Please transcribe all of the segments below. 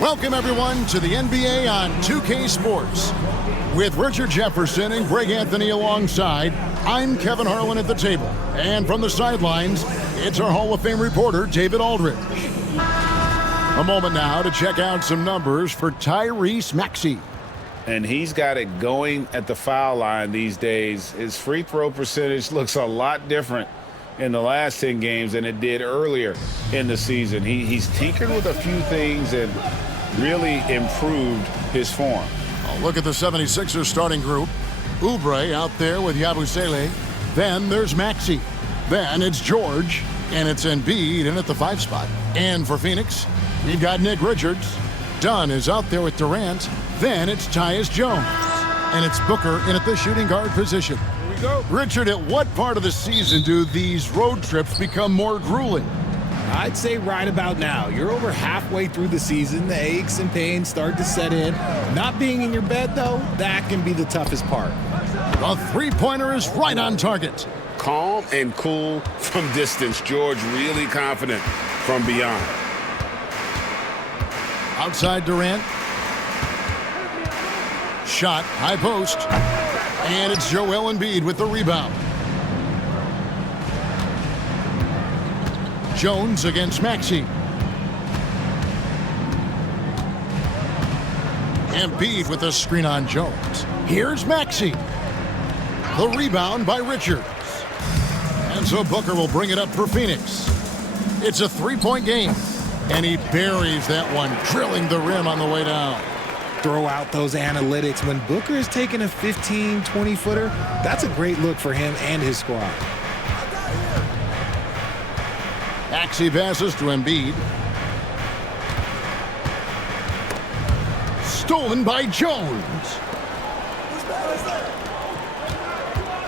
Welcome, everyone, to the NBA on 2K Sports. With Richard Jefferson and Greg Anthony alongside, I'm Kevin Harlan at the table. And from the sidelines, it's our Hall of Fame reporter, David Aldridge. A moment now to check out some numbers for Tyrese Maxey. And he's got it going at the foul line these days. His free throw percentage looks a lot different in the last 10 games than it did earlier in the season. He's tinkered with a few things and really improved his form. Oh, look at the 76ers starting group. Oubre out there with Yabusele. Then there's Maxey. Then it's George. And it's Embiid in at the 5 spot. And for Phoenix, we've got Nick Richards. Dunn is out there with Durant. Then it's Tyus Jones. And it's Booker in at the shooting guard position. Here we go. Richard, at what part of the season do these road trips become more grueling? I'd say right about now. You're over halfway through the season. The aches and pains start to set in. Not being in your bed, though, that can be the toughest part. The three-pointer is right on target. Calm and cool from distance. George really confident from beyond. Outside Durant. Shot, high post. And it's Joel Embiid with the rebound. Jones against Maxey. Embiid with a screen on Jones. Here's Maxey. The rebound by Richards. And so Booker will bring it up for Phoenix. It's a three-point game. And he buries that one, drilling the rim on the way down. Throw out those analytics. When Booker is taking a 15, 20-footer, that's a great look for him and his squad. Maxey passes to Embiid. Stolen by Jones.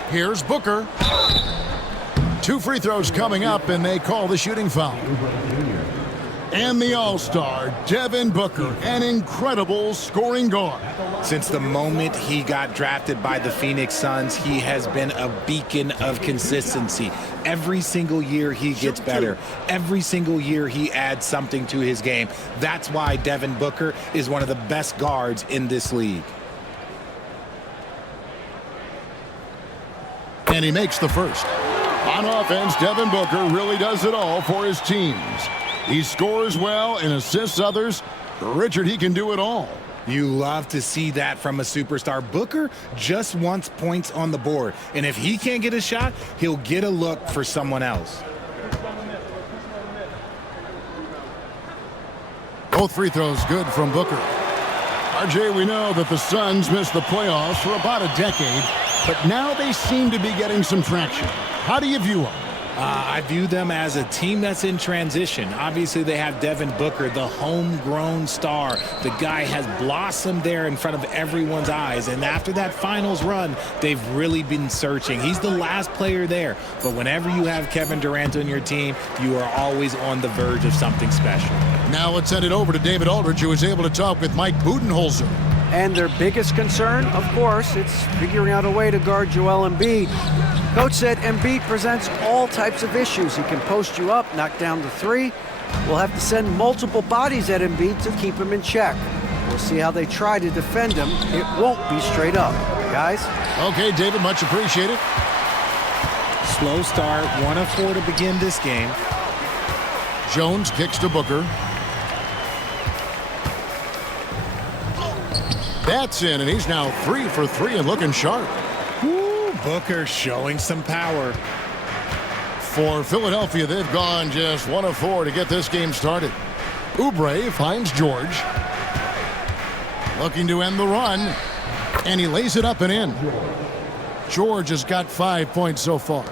Here's Booker. 2 free throws coming up, and they call the shooting foul. And the All-Star, Devin Booker, an incredible scoring guard. Since the moment he got drafted by the Phoenix Suns, he has been a beacon of consistency. Every single year he gets better. Every single year he adds something to his game. That's why Devin Booker is one of the best guards in this league. And he makes the first. On offense, Devin Booker really does it all for his teams. He scores well and assists others. Richard, he can do it all. You love to see that from a superstar. Booker just wants points on the board. And if he can't get a shot, he'll get a look for someone else. Both free throws good from Booker. RJ, we know that the Suns missed the playoffs for about a decade, but now they seem to be getting some traction. How do you view them? I view them as a team that's in transition. Obviously, they have Devin Booker, the homegrown star. The guy has blossomed there in front of everyone's eyes. And after that finals run, they've really been searching. He's the last player there. But whenever you have Kevin Durant on your team, you are always on the verge of something special. Now let's send it over to David Aldridge, who was able to talk with Mike Budenholzer. And their biggest concern, of course, it's figuring out a way to guard Joel Embiid. Coach said Embiid presents all types of issues. He can post you up, knock down the three. We'll have to send multiple bodies at Embiid to keep him in check. We'll see how they try to defend him. It won't be straight up, guys. Okay, David, much appreciated. Slow start, 1 of 4 to begin this game. Jones kicks to Booker. That's in, and he's now 3 for 3 and looking sharp. Woo, Booker showing some power. For Philadelphia, they've gone just 1 of 4 to get this game started. Oubre finds George. Looking to end the run. And he lays it up and in. George has got 5 points so far.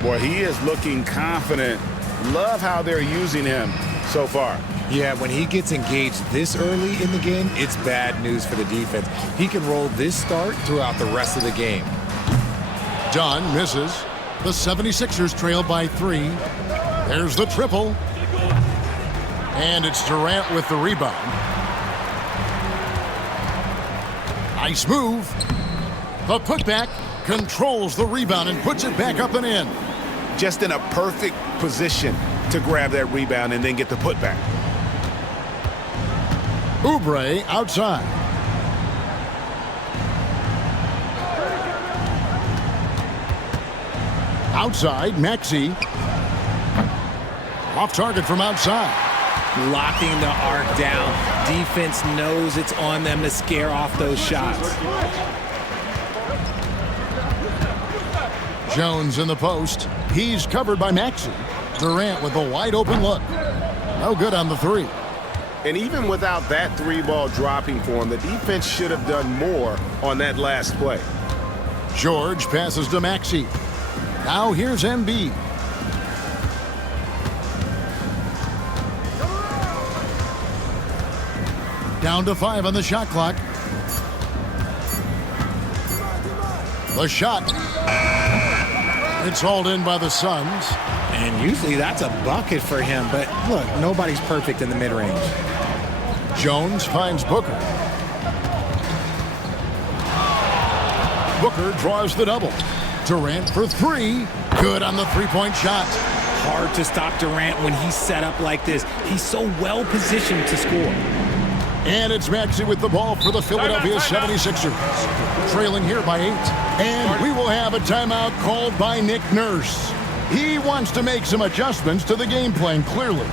Boy, he is looking confident. Love how they're using him so far. Yeah, when he gets engaged this early in the game, it's bad news for the defense. He can roll this start throughout the rest of the game. Dunn misses. The 76ers trail by 3. There's the triple. And it's Durant with the rebound. Nice move. The putback controls the rebound and puts it back up and in. Just in a perfect position to grab that rebound and then get the putback. Oubre outside. Outside, Maxey. Off target from outside. Locking the arc down. Defense knows it's on them to scare off those shots. Jones in the post. He's covered by Maxey. Durant with a wide open look. No good on the three. And even without that three ball dropping for him, the defense should have done more on that last play. George passes to Maxey. Now here's Embiid. Down to 5 on the shot clock. The shot. It's hauled in by the Suns. And usually that's a bucket for him. But look, nobody's perfect in the mid-range. Jones finds Booker. Booker draws the double. Durant for 3. Good on the three-point shot. Hard to stop Durant when he's set up like this. He's so well positioned to score. And it's Maxey with the ball for the Philadelphia 76ers. Trailing here by 8. And we will have a timeout called by Nick Nurse. He wants to make some adjustments to the game plan, clearly.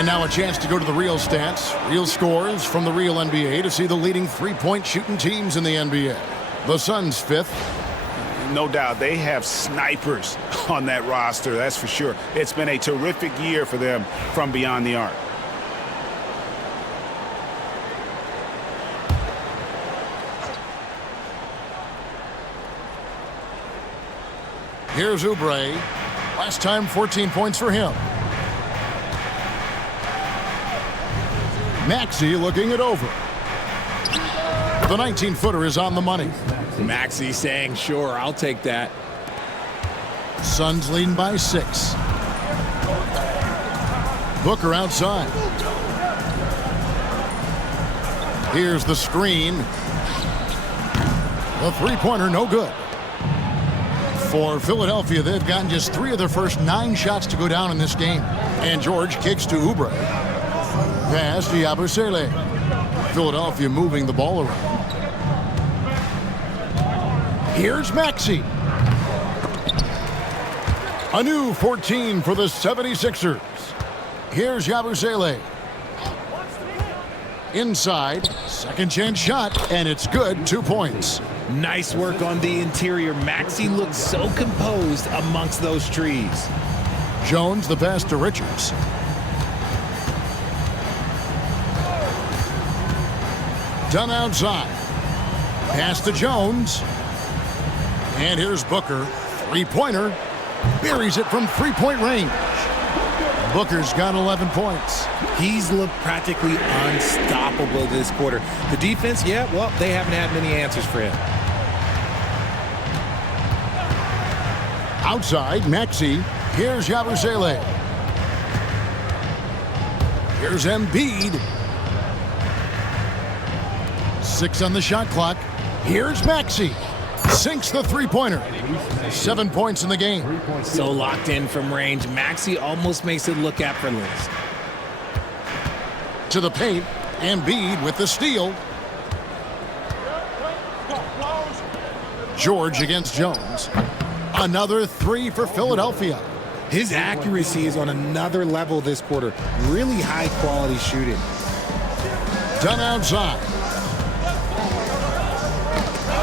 And now a chance to go to the real stats, real scores from the real NBA to see the leading three-point shooting teams in the NBA. The Suns 5th. No doubt they have snipers on that roster, that's for sure. It's been a terrific year for them from beyond the arc. Here's Oubre. Last time, 14 points for him. Maxey looking it over. The 19-footer is on the money. Maxey saying, sure, I'll take that. Suns leading by 6. Booker outside. Here's the screen. The three-pointer, no good. For Philadelphia, they've gotten just 3 of their first 9 shots to go down in this game. And George kicks to Oubre. Pass to Yabusele. Philadelphia moving the ball around. Here's Maxey. A new 14 for the 76ers. Here's Yabusele. Inside, second chance shot, and it's good, 2 points. Nice work on the interior. Maxey looks so composed amongst those trees. Jones the pass to Richards. Done outside. Pass to Jones. And here's Booker. Three-pointer. Buries it from three-point range. Booker's got 11 points. He's looked practically unstoppable this quarter. The defense, yeah, well, they haven't had many answers for him. Outside, Maxey. Here's Yabusele. Here's Embiid. 6 on the shot clock. Here's Maxey. Sinks the three-pointer. 7 points in the game. So locked in from range, Maxey almost makes it look effortless. To the paint, Embiid with the steal. George against Jones. Another three for Philadelphia. His accuracy is on another level this quarter. Really high-quality shooting. Done outside.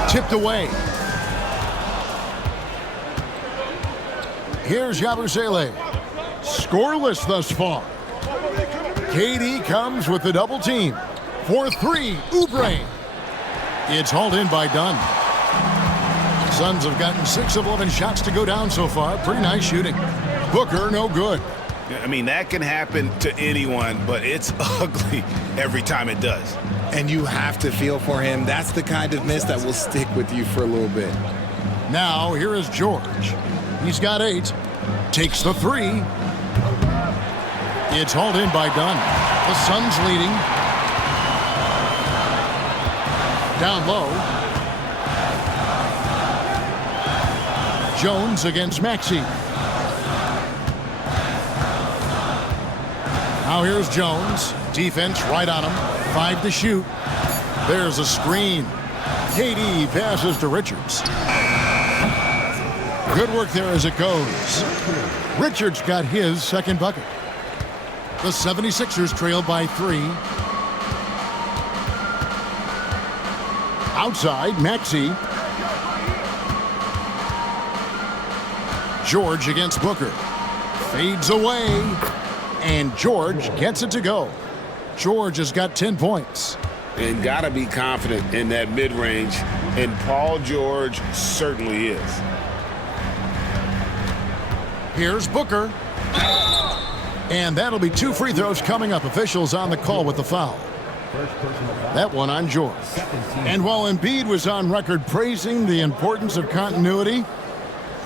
Tipped away. Here's Yabusele. Scoreless thus far. KD comes with the double team. For three, Oubre. It's hauled in by Dunn. Suns have gotten 6 of 11 shots to go down so far. Pretty nice shooting. Booker, no good. I mean, that can happen to anyone, but it's ugly every time it does. And you have to feel for him. That's the kind of miss that will stick with you for a little bit. Now, here is George. He's got 8. Takes the 3. It's hauled in by Dunn. The Suns leading. Down low. Jones against Maxey. Now here's Jones. Defense right on him. 5 to shoot. There's a screen. KD passes to Richards. Good work there as it goes. Richards got his second bucket. The 76ers trail by 3. Outside, Maxey. George against Booker. Fades away. And George gets it to go. George has got 10 points. And got to be confident in that mid-range. And Paul George certainly is. Here's Booker. And that'll be 2 free throws coming up. Officials on the call with the foul. That one on George. And while Embiid was on record praising the importance of continuity,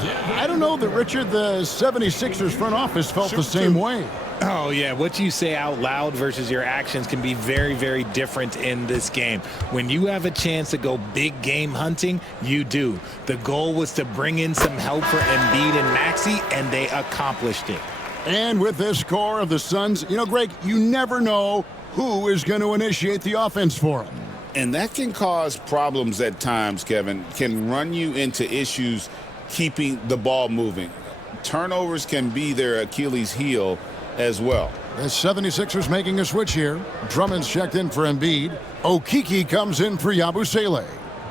I don't know that, Richard, the 76ers front office felt the same way. Oh, yeah. What you say out loud versus your actions can be very, very different in this game. When you have a chance to go big game hunting, you do. The goal was to bring in some help for Embiid and Maxey, and they accomplished it. And with this core of the Suns, you know, Greg, you never know who is going to initiate the offense for them. And that can cause problems at times, Kevin. Can run you into issues keeping the ball moving. Turnovers can be their Achilles heel as well. The 76ers making a switch here. Drummond's checked in for Embiid. Okeke comes in for Yabusele.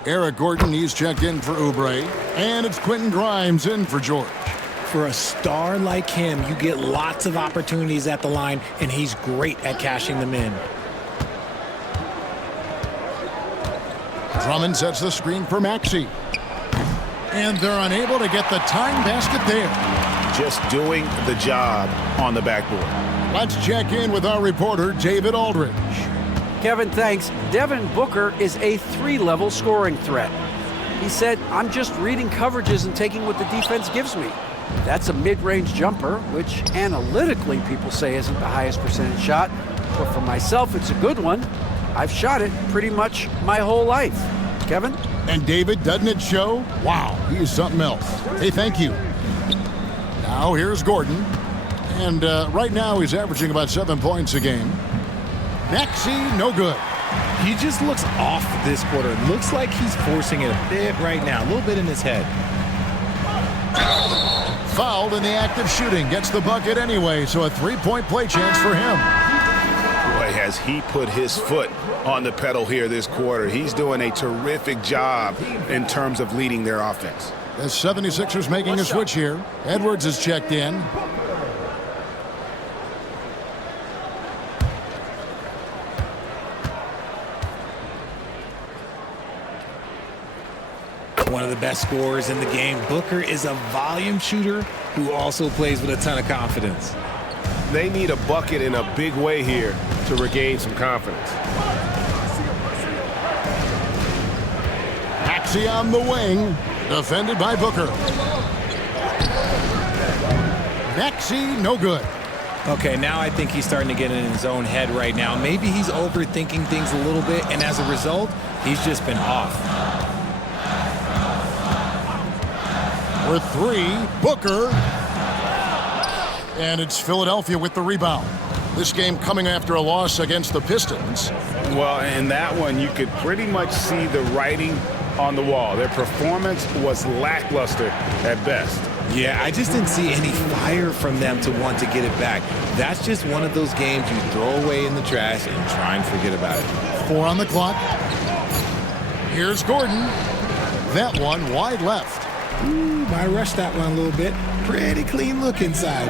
Eric Gordon, he's checked in for Oubre. And it's Quentin Grimes in for George. For a star like him, you get lots of opportunities at the line, and he's great at cashing them in. Drummond sets the screen for Maxey. And they're unable to get the time basket there. Just doing the job on the backboard. Let's check in with our reporter, David Aldridge. Kevin, thanks. Devin Booker is a 3-level scoring threat. He said, I'm just reading coverages and taking what the defense gives me. That's a mid-range jumper, which analytically people say isn't the highest percentage shot. But for myself, it's a good one. I've shot it pretty much my whole life. Kevin? And David, doesn't it show? Wow, he is something else. Hey, thank you. Now here's Gordon. And right now he's averaging about 7 points a game. Maxey, no good. He just looks off this quarter. Looks like he's forcing it a bit right now. A little bit in his head. Fouled in the act of shooting. Gets the bucket anyway, so a 3-point play chance for him. Boy, has he put his foot on the pedal here this quarter. He's doing a terrific job in terms of leading their offense. The 76ers making a switch here. Edwards is checked in. One of the best scorers in the game. Booker is a volume shooter who also plays with a ton of confidence. They need a bucket in a big way here to regain some confidence. Maxey on the wing. Defended by Booker. Maxey, no good. Okay, now I think he's starting to get in his own head right now. Maybe he's overthinking things a little bit, and as a result, he's just been off. for three. Booker. And it's Philadelphia with the rebound. This game coming after a loss against the Pistons. Well, in that one, you could pretty much see the writing on the wall. Their performance was lackluster at best. Yeah, I just didn't see any fire from them to want to get it back. That's just one of those games you throw away in the trash and try and forget about it. 4 on the clock. Here's Gordon. That one wide left. Ooh, I rushed that one a little bit. Pretty clean look inside.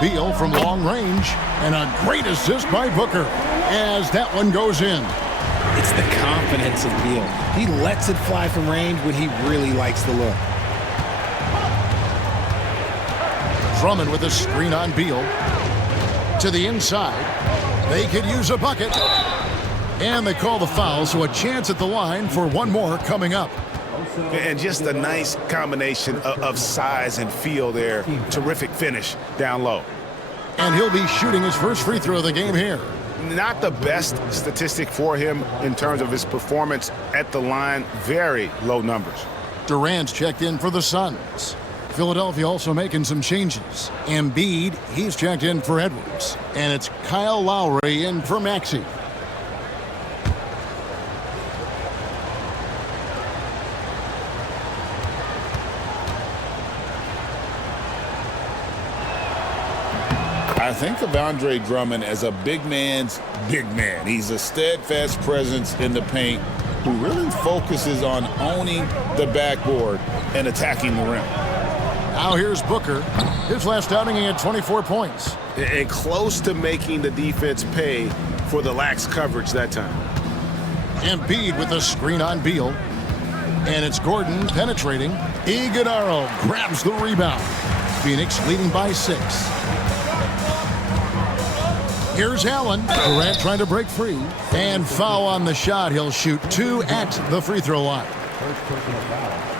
Beal from long range. And a great assist by Booker as that one goes in. It's the confidence of Beal. He lets it fly from range when he really likes the look. Drummond with a screen on Beal. To the inside. They could use a bucket. And they call the foul, so a chance at the line for one more coming up. And just a nice combination of size and feel there. Terrific finish down low. And he'll be shooting his first free throw of the game here. Not the best statistic for him in terms of his performance at the line. Very low numbers. Durant's checked in for the Suns. Philadelphia also making some changes. Embiid, he's checked in for Edwards. And it's Kyle Lowry in for Maxey. I think of Andre Drummond as a big man's big man. He's a steadfast presence in the paint who really focuses on owning the backboard and attacking the rim. Now here's Booker. His last outing, he had 24 points. And close to making the defense pay for the lax coverage that time. Embiid with a screen on Beal. And it's Gordon penetrating. Iguodala grabs the rebound. Phoenix leading by 6. Here's Allen. Durant trying to break free. And foul on the shot. He'll shoot 2 at the free throw line.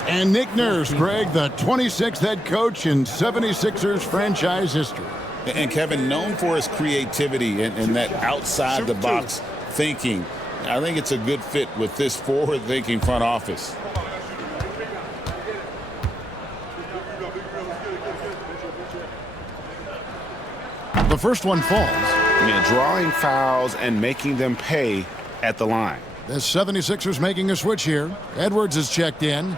And Nick Nurse, Greg, the 26th head coach in 76ers franchise history. And Kevin, known for his creativity and that outside-the-box thinking, I think it's a good fit with this forward-thinking front office. The first one falls. Yeah, drawing fouls and making them pay at the line. The 76ers making a switch here. Edwards is checked in.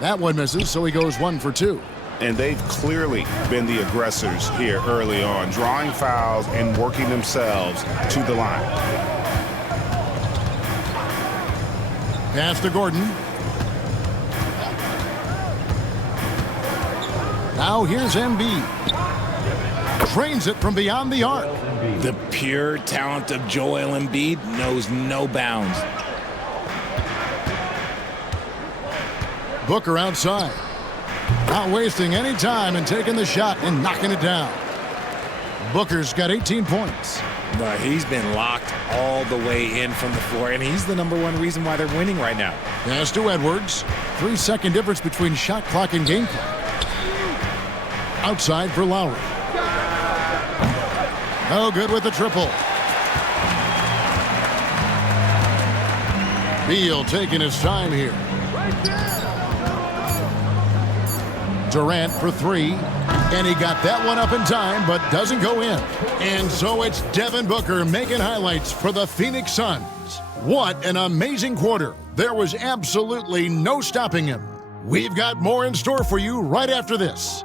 That one misses, so he goes 1 for 2. And they've clearly been the aggressors here early on, drawing fouls and working themselves to the line. Pass to Gordon. Now here's Embiid. Trains it from beyond the arc. The pure talent of Joel Embiid knows no bounds. Booker outside. Not wasting any time and taking the shot and knocking it down. Booker's got 18 points. But he's been locked all the way in from the floor, and he's the #1 reason why they're winning right now. Pass to Edwards. 3-second difference between shot clock and game clock. Outside for Lowry. No good with the triple. Beal taking his time here. Durant for 3, and he got that one up in time, but doesn't go in. And so it's Devin Booker making highlights for the Phoenix Suns. What an amazing quarter. There was absolutely no stopping him. We've got more in store for you right after this.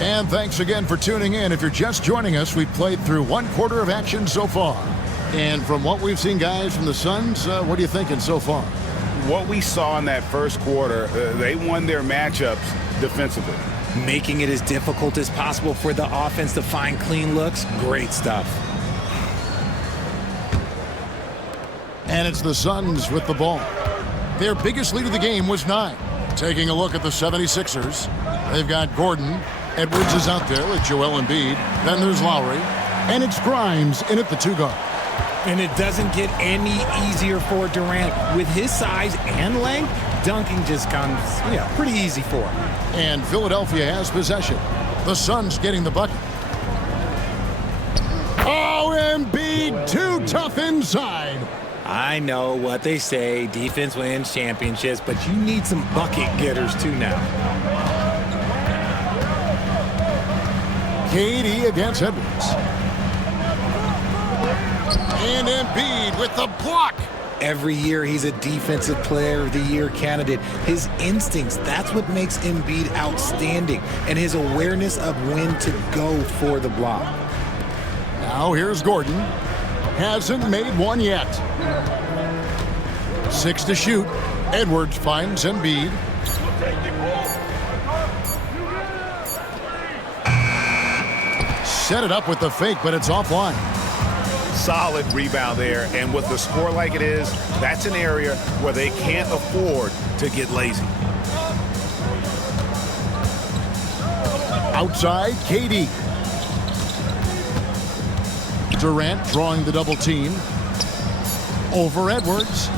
And thanks again for tuning in. If you're just joining us, we've played through 1 quarter of action so far. And from what we've seen, guys, from the Suns, what are you thinking so far? What we saw in that first quarter, they won their matchups defensively. Making it as difficult as possible for the offense to find clean looks. Great stuff. And it's the Suns with the ball. Their biggest lead of the game was 9. Taking a look at the 76ers, they've got Gordon. Edwards is out there with Joel Embiid. Then there's Lowry. And it's Grimes in at the 2 guard. And it doesn't get any easier for Durant. With his size and length, dunking just comes, pretty easy for him. And Philadelphia has possession. The Suns getting the bucket. Oh, Embiid, too tough inside. I know what they say, defense wins championships, but you need some bucket getters too now. KD against Edwards. And Embiid with the block. Every year he's a Defensive Player of the Year candidate. His instincts, that's what makes Embiid outstanding, and his awareness of when to go for the block. Now here's Gordon. Hasn't made one yet. 6 to shoot. Edwards finds Embiid. Set it up with the fake, but it's offline. Solid rebound there, and with the score like it is, that's an area where they can't afford to get lazy. Outside, KD. Durant drawing the double team. Over Edwards.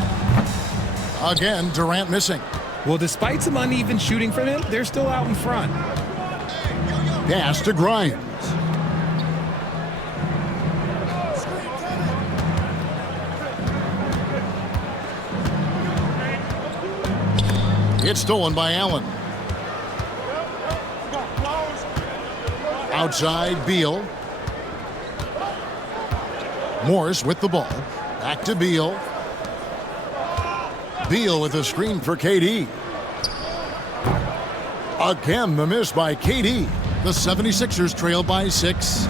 Again, Durant missing. Well, despite some uneven shooting from him, they're still out in front. Pass to Grimes. It's stolen by Allen. Outside, Beal. Morris with the ball. Back to Beal. Beal with a screen for KD. Again, the miss by KD. The 76ers trail by 6.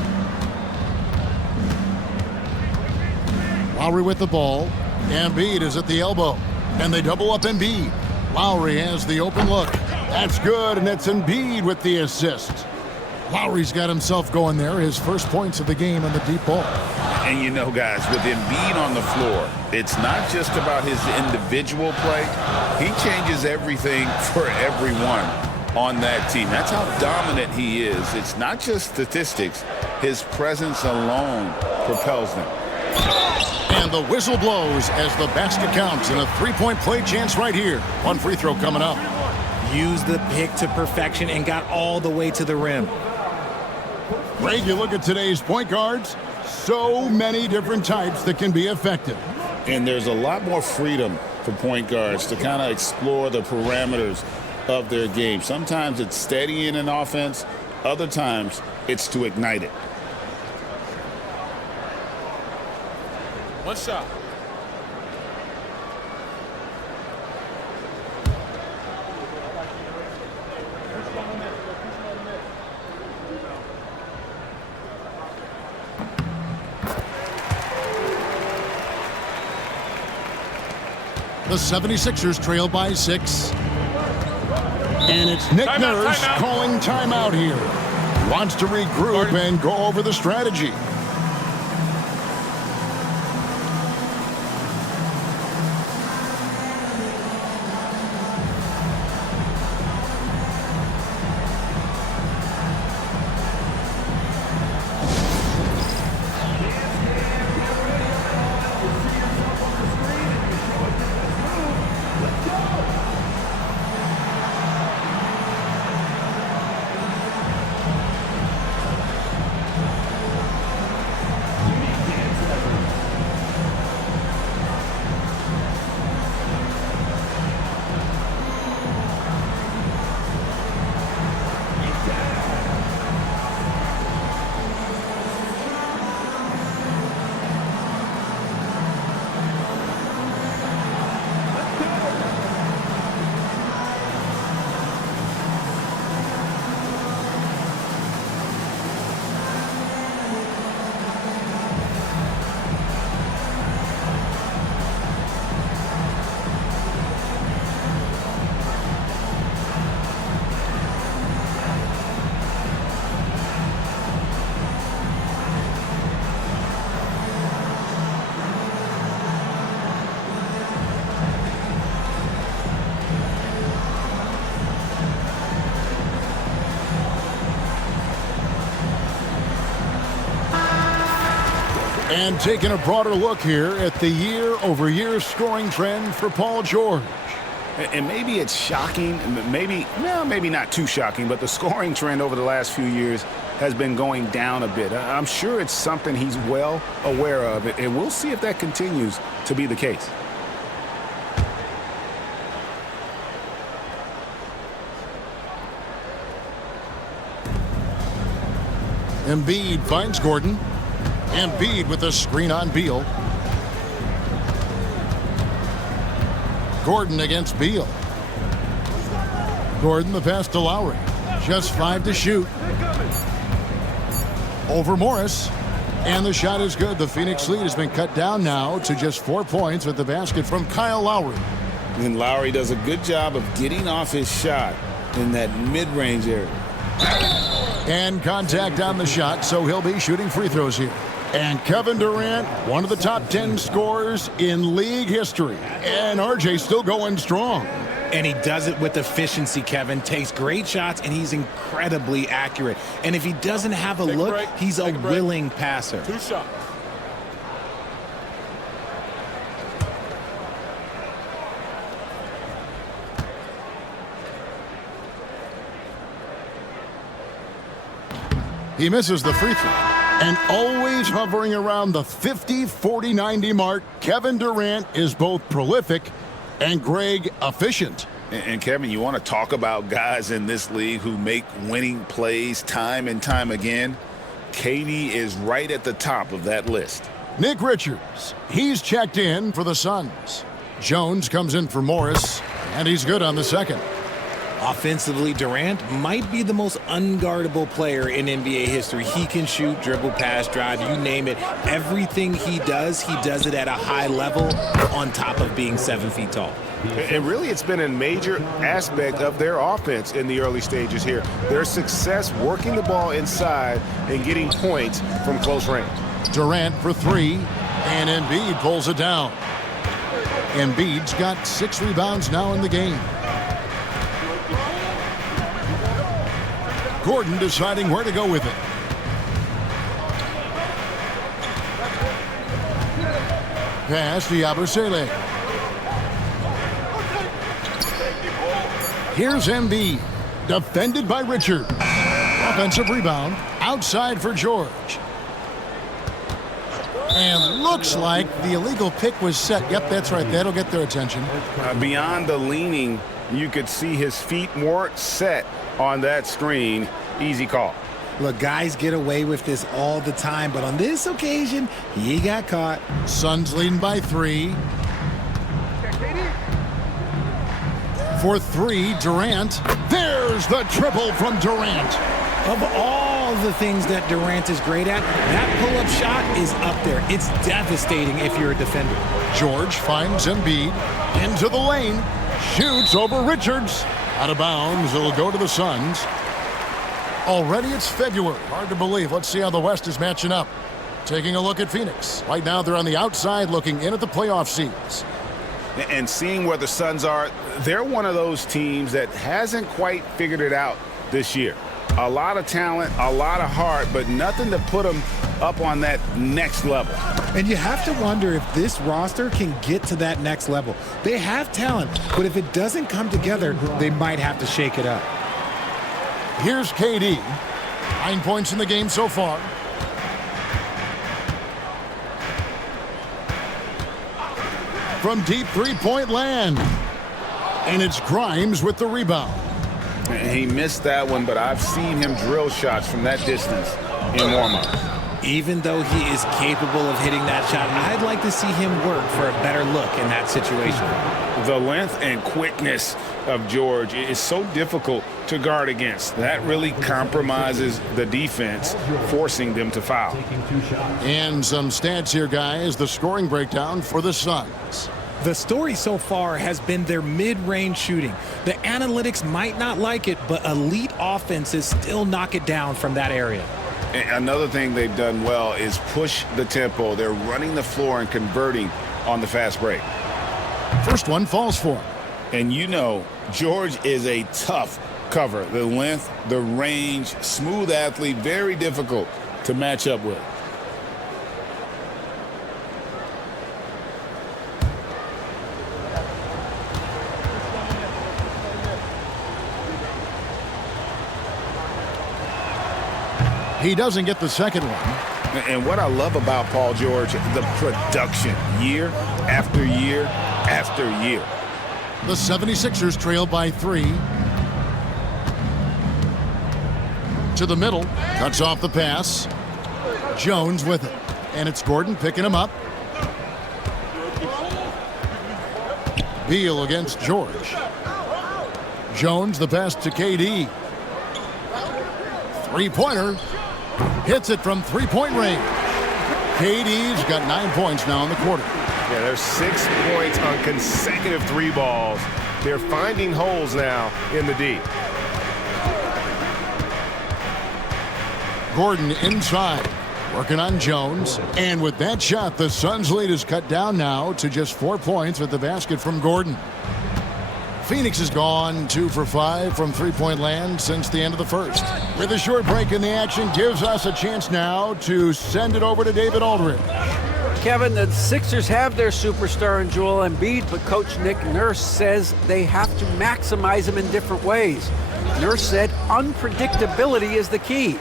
Lowry with the ball. Embiid is at the elbow. And they double up Embiid. Lowry has the open look. That's good, and it's Embiid with the assist. Lowry's got himself going there. His first points of the game on the deep ball. And you know, guys, with Embiid on the floor, it's not just about his individual play. He changes everything for everyone on that team. That's how dominant he is. It's not just statistics. His presence alone propels them. And the whistle blows as the basket counts, and a three-point play chance right here. One free throw coming up. Used the pick to perfection and got all the way to the rim. Greg, you look at today's point guards, so many different types that can be effective. And there's a lot more freedom for point guards to kind of explore the parameters of their game. Sometimes it's steadying an offense. Other times it's to ignite it. One shot. The 76ers trail by 6. And it's Nick Nurse calling timeout here. Wants to regroup and go over the strategy. And taking a broader look here at the year-over-year scoring trend for Paul George. And maybe it's shocking, maybe not too shocking, but the scoring trend over the last few years has been going down a bit. I'm sure it's something he's well aware of, and we'll see if that continues to be the case. Embiid finds Gordon. Embiid with a screen on Beal. Gordon against Beal. Gordon the pass to Lowry. Just 5 to shoot. Over Morris. And the shot is good. The Phoenix lead has been cut down now to just 4 points with the basket from Kyle Lowry. And Lowry does a good job of getting off his shot in that mid-range area. And contact on the shot, so he'll be shooting free throws here. And Kevin Durant, one of the top 10 scorers in league history. And RJ still going strong. And he does it with efficiency, Kevin. Takes great shots, and he's incredibly accurate. And if he doesn't have a look, he's a willing passer. 2 shots. He misses the free throw. And always hovering around the 50, 40, 90 mark, Kevin Durant is both prolific and, Greg, efficient. And Kevin, you want to talk about guys in this league who make winning plays time and time again? KD is right at the top of that list. Nick Richards, he's checked in for the Suns. Jones comes in for Morris, and he's good on the second. Offensively, Durant might be the most unguardable player in NBA history. He can shoot, dribble, pass, drive, you name it. Everything he does it at a high level on top of being 7 feet tall. And really, it's been a major aspect of their offense in the early stages here. Their success working the ball inside and getting points from close range. Durant for 3, and Embiid pulls it down. Embiid's got 6 rebounds now in the game. Gordon deciding where to go with it. Pass to Yabusele. Here's Embiid, defended by Richard. Offensive rebound, outside for George. And looks like the illegal pick was set. Yep, that's right. That'll get their attention. Beyond the leaning, you could see his feet more set on that screen. Easy call. Look, guys get away with this all the time, but on this occasion, he got caught. Suns leading by 3. For 3, Durant. There's the triple from Durant. Of all the things that Durant is great at, that pull-up shot is up there. It's devastating if you're a defender. George finds Embiid into the lane. Shoots over Richards. Out of bounds. It'll go to the Suns. Already it's February. Hard to believe. Let's see how the West is matching up. Taking a look at Phoenix. Right now they're on the outside looking in at the playoff seeds. And seeing where the Suns are, they're one of those teams that hasn't quite figured it out this year. A lot of talent, a lot of heart, but nothing to put them up on that next level. And you have to wonder if this roster can get to that next level. They have talent, but if it doesn't come together, they might have to shake it up. Here's KD. 9 points in the game so far. From deep three-point land. And it's Grimes with the rebound. And he missed that one, but I've seen him drill shots from that distance in warm-up. Even though he is capable of hitting that shot, I'd like to see him work for a better look in that situation. The length and quickness of George is so difficult to guard against. That really compromises the defense, forcing them to foul. And some stats here, guys. The scoring breakdown for the Suns. The story so far has been their mid-range shooting. The analytics might not like it, but elite offenses still knock it down from that area. Another thing they've done well is push the tempo. They're running the floor and converting on the fast break. First one falls for him. And you know, George is a tough cover. The length, the range, smooth athlete, very difficult to match up with. He doesn't get the second one. And what I love about Paul George, the production year after year after year. The 76ers trail by 3. To the middle, cuts off the pass. Jones with it. And it's Gordon picking him up. Beal against George. Jones the pass to KD. Three-pointer. Hits it from three-point range. KD's got 9 points now in the quarter. Yeah, there's 6 points on consecutive 3 balls. They're finding holes now in the D. Gordon inside, working on Jones. And with that shot, the Suns' lead is cut down now to just 4 points with the basket from Gordon. Phoenix has gone 2 for 5 from three-point land since the end of the first. With a short break in the action, gives us a chance now to send it over to David Aldridge. Kevin, the Sixers have their superstar in Joel Embiid, but Coach Nick Nurse says they have to maximize him in different ways. Nurse said unpredictability is the key.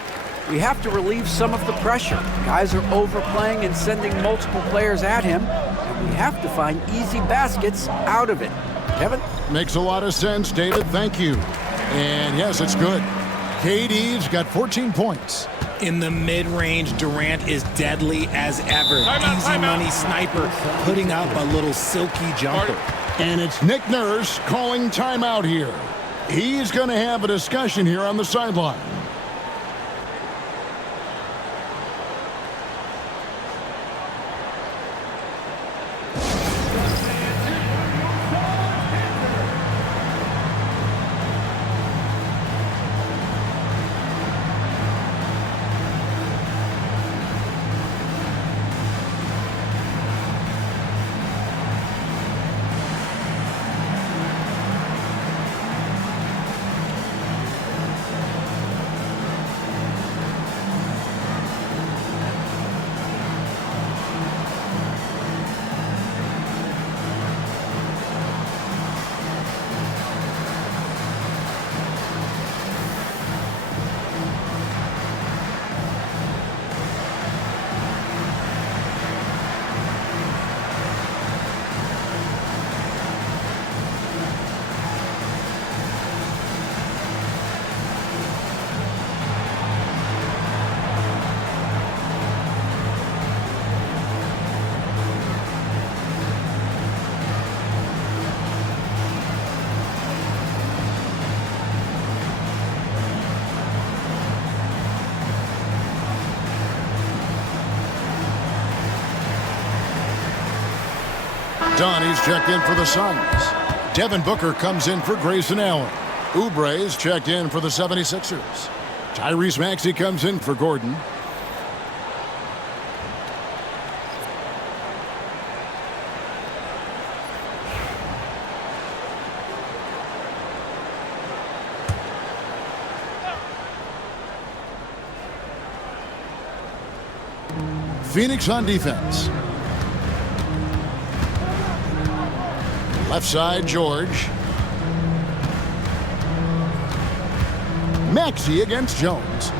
We have to relieve some of the pressure. Guys are overplaying and sending multiple players at him, and we have to find easy baskets out of it. Kevin? Makes a lot of sense, David. Thank you. And yes, it's good. KD's got 14 points. In the mid-range, Durant is deadly as ever. Easy money sniper, putting up a little silky jumper. And it's Nick Nurse calling timeout here. He's going to have a discussion here on the sideline. Donnie's checked in for the Suns. Devin Booker comes in for Grayson Allen. Oubre's checked in for the 76ers. Tyrese Maxey comes in for Gordon. Phoenix on defense. Left side, George. Maxey against Jones.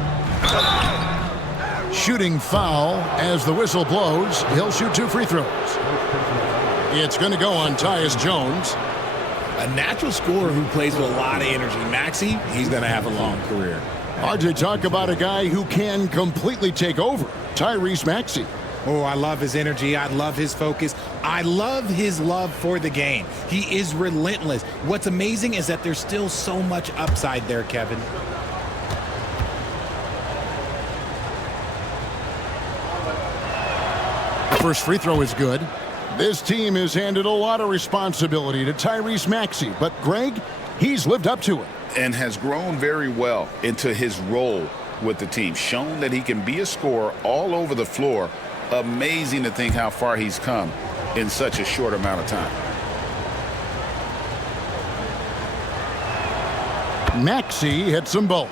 Shooting foul as the whistle blows. He'll shoot 2 free throws. It's going to go on Tyus Jones. A natural scorer who plays with a lot of energy. Maxey, he's going to have a long career. Hard to talk about a guy who can completely take over. Tyrese Maxey. Oh, I love his energy. I love his focus. I love his love for the game. He is relentless. What's amazing is that there's still so much upside there, Kevin. The first free throw is good. This team has handed a lot of responsibility to Tyrese Maxey, but Greg, he's lived up to it. And has grown very well into his role with the team. Shown that he can be a scorer all over the floor. Amazing to think how far he's come in such a short amount of time. Maxey hits them both.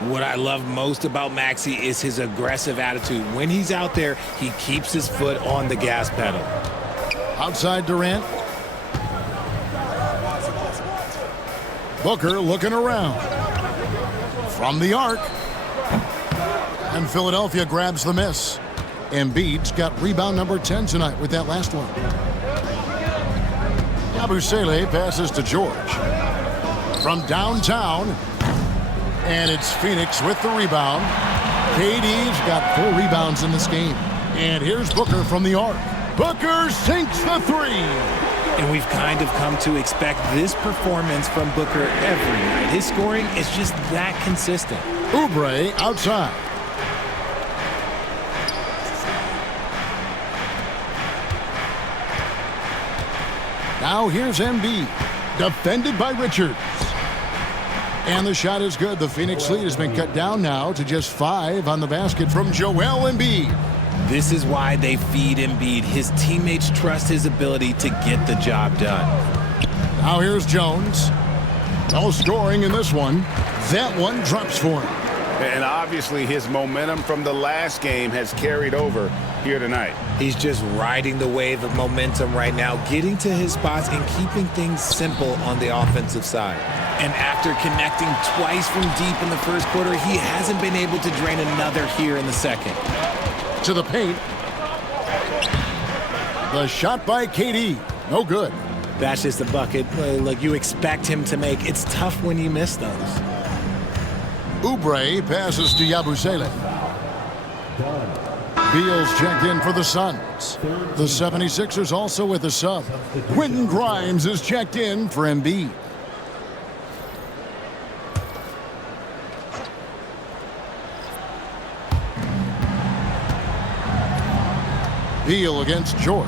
What I love most about Maxey is his aggressive attitude. When he's out there, he keeps his foot on the gas pedal. Outside Durant. Booker looking around. From the arc. And Philadelphia grabs the miss. Embiid's got rebound number 10 tonight with that last one. Yabusele passes to George. From downtown. And it's Phoenix with the rebound. KD's got 4 rebounds in this game. And here's Booker from the arc. Booker sinks the 3. And we've kind of come to expect this performance from Booker every night. His scoring is just that consistent. Oubre outside. Now here's Embiid, defended by Richards. And the shot is good. The Phoenix lead has been cut down now to just 5 on the basket from Joel Embiid. This is why they feed Embiid. His teammates trust his ability to get the job done. Now here's Jones. No scoring in this one. That one drops for him. And obviously his momentum from the last game has carried over here tonight. He's just riding the wave of momentum right now, getting to his spots and keeping things simple on the offensive side. And after connecting twice from deep in the first quarter, he hasn't been able to drain another here in the second. To the paint. The shot by KD. No good. That's just a bucket like you expect him to make. It's tough when you miss those. Oubre passes to Yabusele. Beal's checked in for the Suns. The 76ers also with a sub. Quentin Grimes is checked in for Embiid. Beal against George.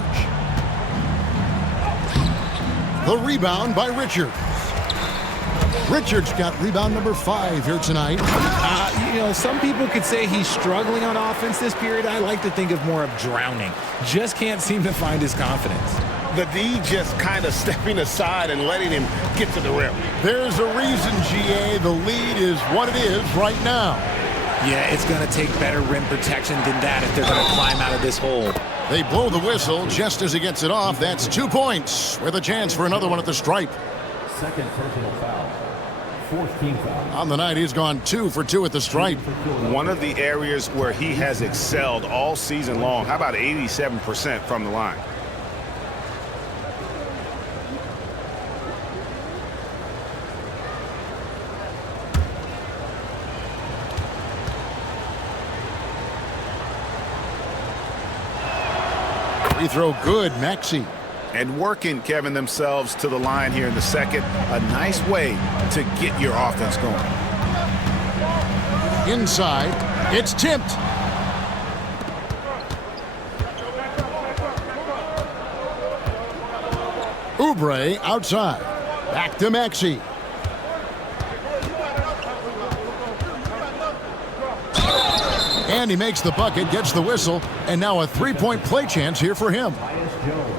The rebound by Richards. Richards got rebound number 5 here tonight. You know, some people could say he's struggling on offense this period. I like to think of more of drowning. Just can't seem to find his confidence. The D just kind of stepping aside and letting him get to the rim. There's a reason, GA. The lead is what it is right now. Yeah, it's going to take better rim protection than that if they're going to climb out of this hole. They blow the whistle just as he gets it off. That's 2 points with a chance for another one at the stripe. Second personal foul. 4th team foul. On the night, he's gone 2 for 2 at the stripe. One of the areas where he has excelled all season long. How about 87% from the line? Free throw good, Maxey. And working, Kevin, themselves to the line here in the second. A nice way to get your offense going. Inside, it's tipped. Oubre outside. Back to Maxey. And he makes the bucket, gets the whistle, and now a 3-point play chance here for him.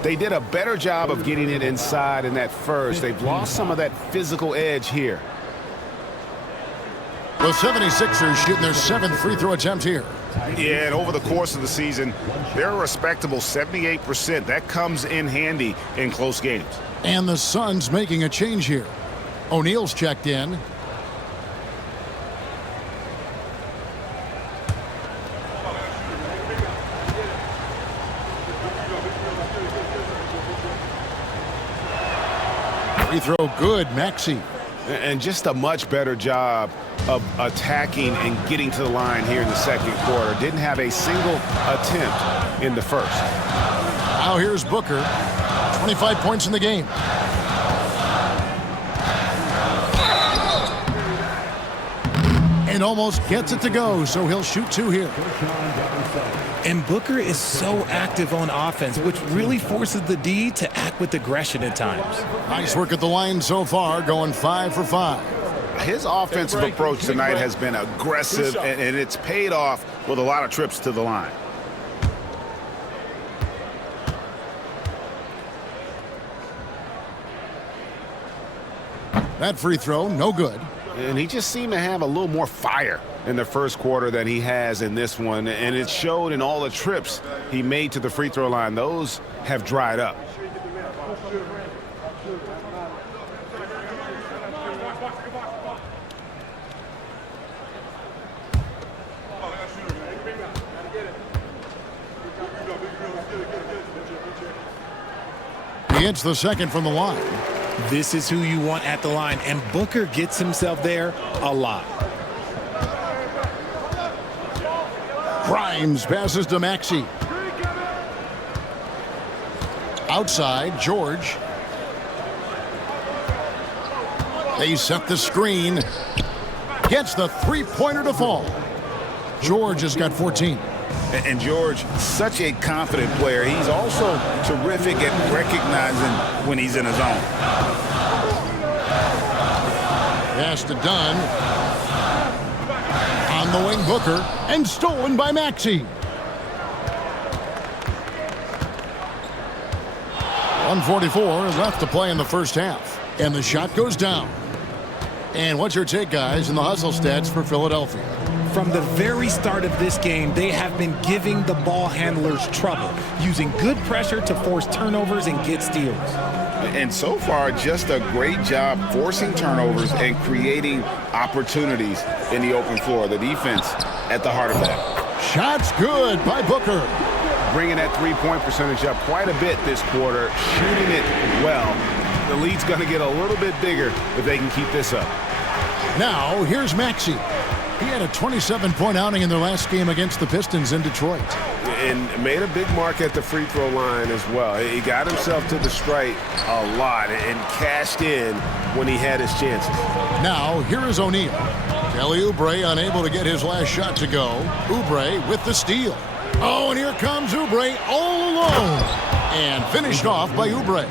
They did a better job of getting it inside in that first. They've lost some of that physical edge here. The 76ers shooting their 7th free throw attempt here. Yeah, and over the course of the season, they're a respectable 78%. That comes in handy in close games. And the Suns making a change here. O'Neal's checked in. Free throw good, Maxey. And just a much better job of attacking and getting to the line here in the second quarter. Didn't have a single attempt in the first. Now here's Booker. 25 points in the game. And almost gets it to go, so he'll shoot 2 here. And Booker is so active on offense, which really forces the D to act with aggression at times. Nice work at the line so far, going 5 for 5. His offensive approach tonight has been aggressive, and it's paid off with a lot of trips to the line. That free throw, no good. And he just seemed to have a little more fire in the first quarter than he has in this one. And it showed in all the trips he made to the free throw line. Those have dried up. He hits the second from the line. This is who you want at the line, and Booker gets himself there a lot. Grimes passes to Maxey. Outside, George. They set the screen. Gets the three-pointer to fall. George has got 14. And George, such a confident player. He's also terrific at recognizing when he's in his zone. Pass to Dunn. On the wing, Booker. And stolen by Maxey. 1:44 left to play in the first half. And the shot goes down. And what's your take, guys, in the hustle stats for Philadelphia? From the very start of this game, they have been giving the ball handlers trouble, using good pressure to force turnovers and get steals. And so far, just a great job forcing turnovers and creating opportunities in the open floor. The defense at the heart of that. Shots good by Booker. Bringing that three-point percentage up quite a bit this quarter, shooting it well. The lead's going to get a little bit bigger if they can keep this up. Now, here's Maxey. He had a 27-point outing in their last game against the Pistons in Detroit. And made a big mark at the free throw line as well. He got himself to the strike a lot and cashed in when he had his chances. Now, here is O'Neal. Kelly Oubre unable to get his last shot to go. Oubre with the steal. Oh, and here comes Oubre all alone. And finished off by Oubre.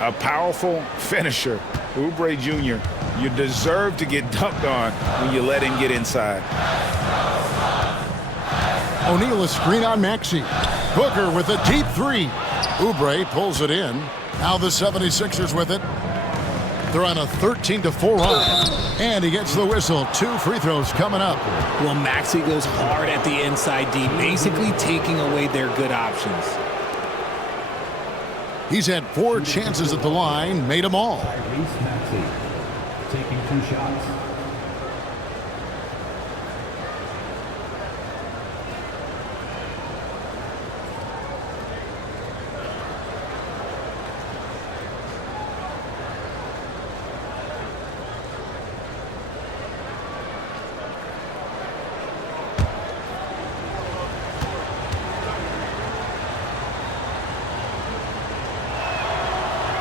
A powerful finisher. Oubre Jr., you deserve to get dunked on when you let him get inside. O'Neal a screen on Maxey. Booker with a deep three. Oubre pulls it in. Now the 76ers with it. They're on a 13-4 run. And he gets the whistle. 2 free throws coming up. Well, Maxey goes hard at the inside D, basically taking away their good options. He's had 4 chances at the line, made them all. Tyrese Maxey taking 2 shots.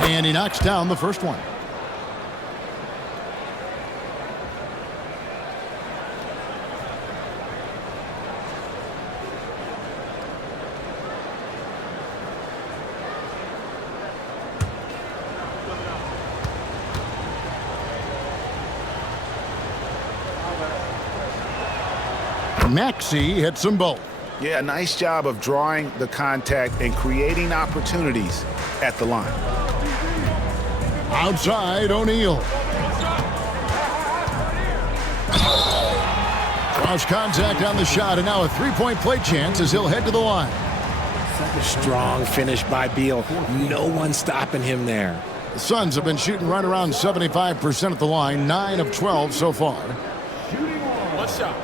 And he knocks down the first one. Maxey hits them both. Yeah, nice job of drawing the contact and creating opportunities at the line. Outside, O'Neal. Cross contact on the shot, and now a three-point play chance as he'll head to the line. Strong finish by Beal. No one stopping him there. The Suns have been shooting right around 75% at the line, 9 of 12 so far. One shot.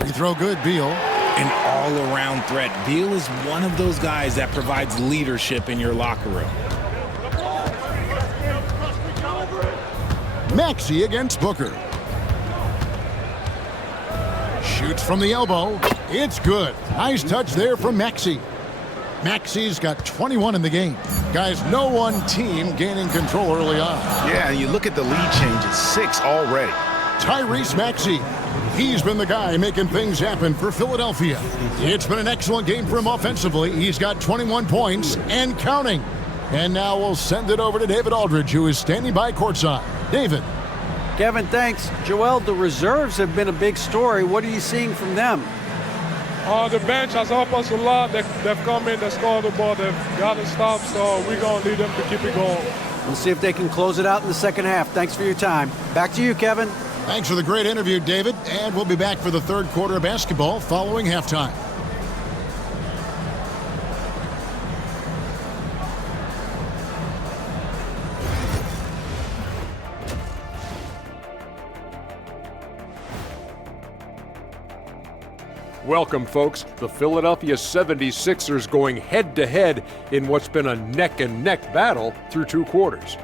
Free throw good, Beal. An all-around threat. Beal is one of those guys that provides leadership in your locker room. Maxey against Booker. Shoots from the elbow. It's good. Nice touch there from Maxey. Maxey's got 21 in the game. Guys, no one team gaining control early on. Yeah, and you look at the lead changes, 6 already. Tyrese Maxey. He's been the guy making things happen for Philadelphia. It's been an excellent game for him offensively. He's got 21 points and counting. And now we'll send it over to David Aldridge, who is standing by courtside. David. Kevin, thanks. Joel, the reserves have been a big story. What are you seeing from them? The bench has helped us a lot. They've come in, they scored the ball, they've got to stop, so we're going to need them to keep it going. We'll see if they can close it out in the second half. Thanks for your time. Back to you, Kevin. Thanks for the great interview, David. And we'll be back for the third quarter of basketball following halftime. Welcome, folks. The Philadelphia 76ers going head-to-head in what's been a neck-and-neck battle through 2 quarters.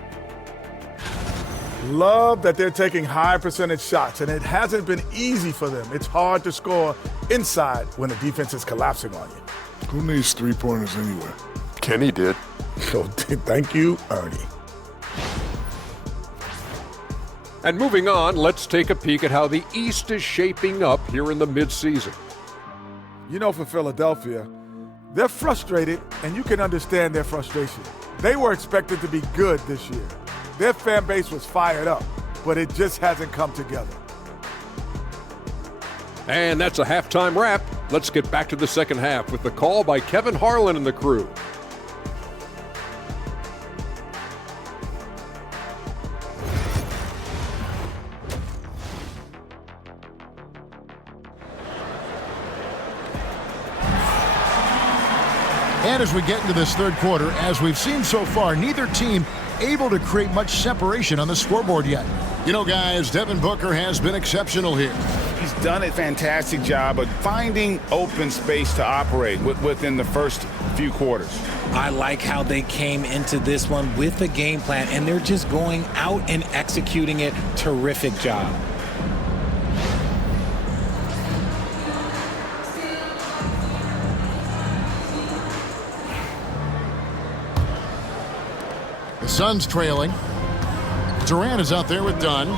Love that they're taking high percentage shots, and it hasn't been easy for them. It's hard to score inside when the defense is collapsing on you. Who needs three-pointers anyway? Kenny did. So thank you, Ernie. And moving on, let's take a peek at how the East is shaping up here in the midseason. You know, for Philadelphia, they're frustrated, and you can understand their frustration. They were expected to be good this year. Their fan base was fired up, but it just hasn't come together. And that's a halftime wrap. Let's get back to the second half with the call by Kevin Harlan and the crew. And as we get into this third quarter, as we've seen so far, neither team able to create much separation on the scoreboard yet. You know, guys, Devin Booker has been exceptional here. He's done a fantastic job of finding open space to operate within the first few quarters. I like how they came into this one with a game plan, and they're just going out and executing it. Terrific job. The Suns trailing. Durant is out there with Dunn.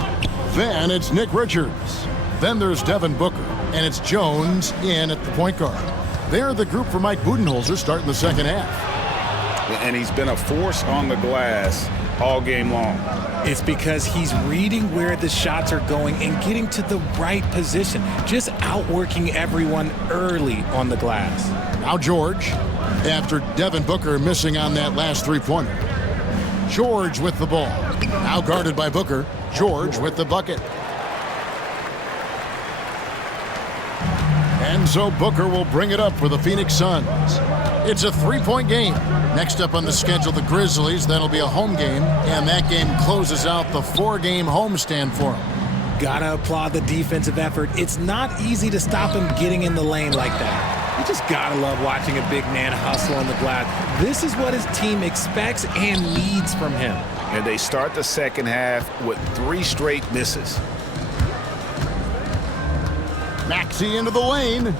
Then it's Nick Richards. Then there's Devin Booker. And it's Jones in at the point guard. They're the group for Mike Budenholzer starting the second half. And he's been a force on the glass all game long. It's because he's reading where the shots are going and getting to the right position, just outworking everyone early on the glass. Now George, after Devin Booker missing on that last three-pointer. George with the ball. Now guarded by Booker. George with the bucket. And so Booker will bring it up for the Phoenix Suns. It's a three-point game. Next up on the schedule, the Grizzlies. That'll be a home game, and that game closes out the 4-game homestand for them. Gotta applaud the defensive effort. It's not easy to stop him getting in the lane like that. You just gotta love watching a big man hustle on the glass. This is what his team expects and needs from him. And they start the second half with 3 straight misses. Maxey into the lane.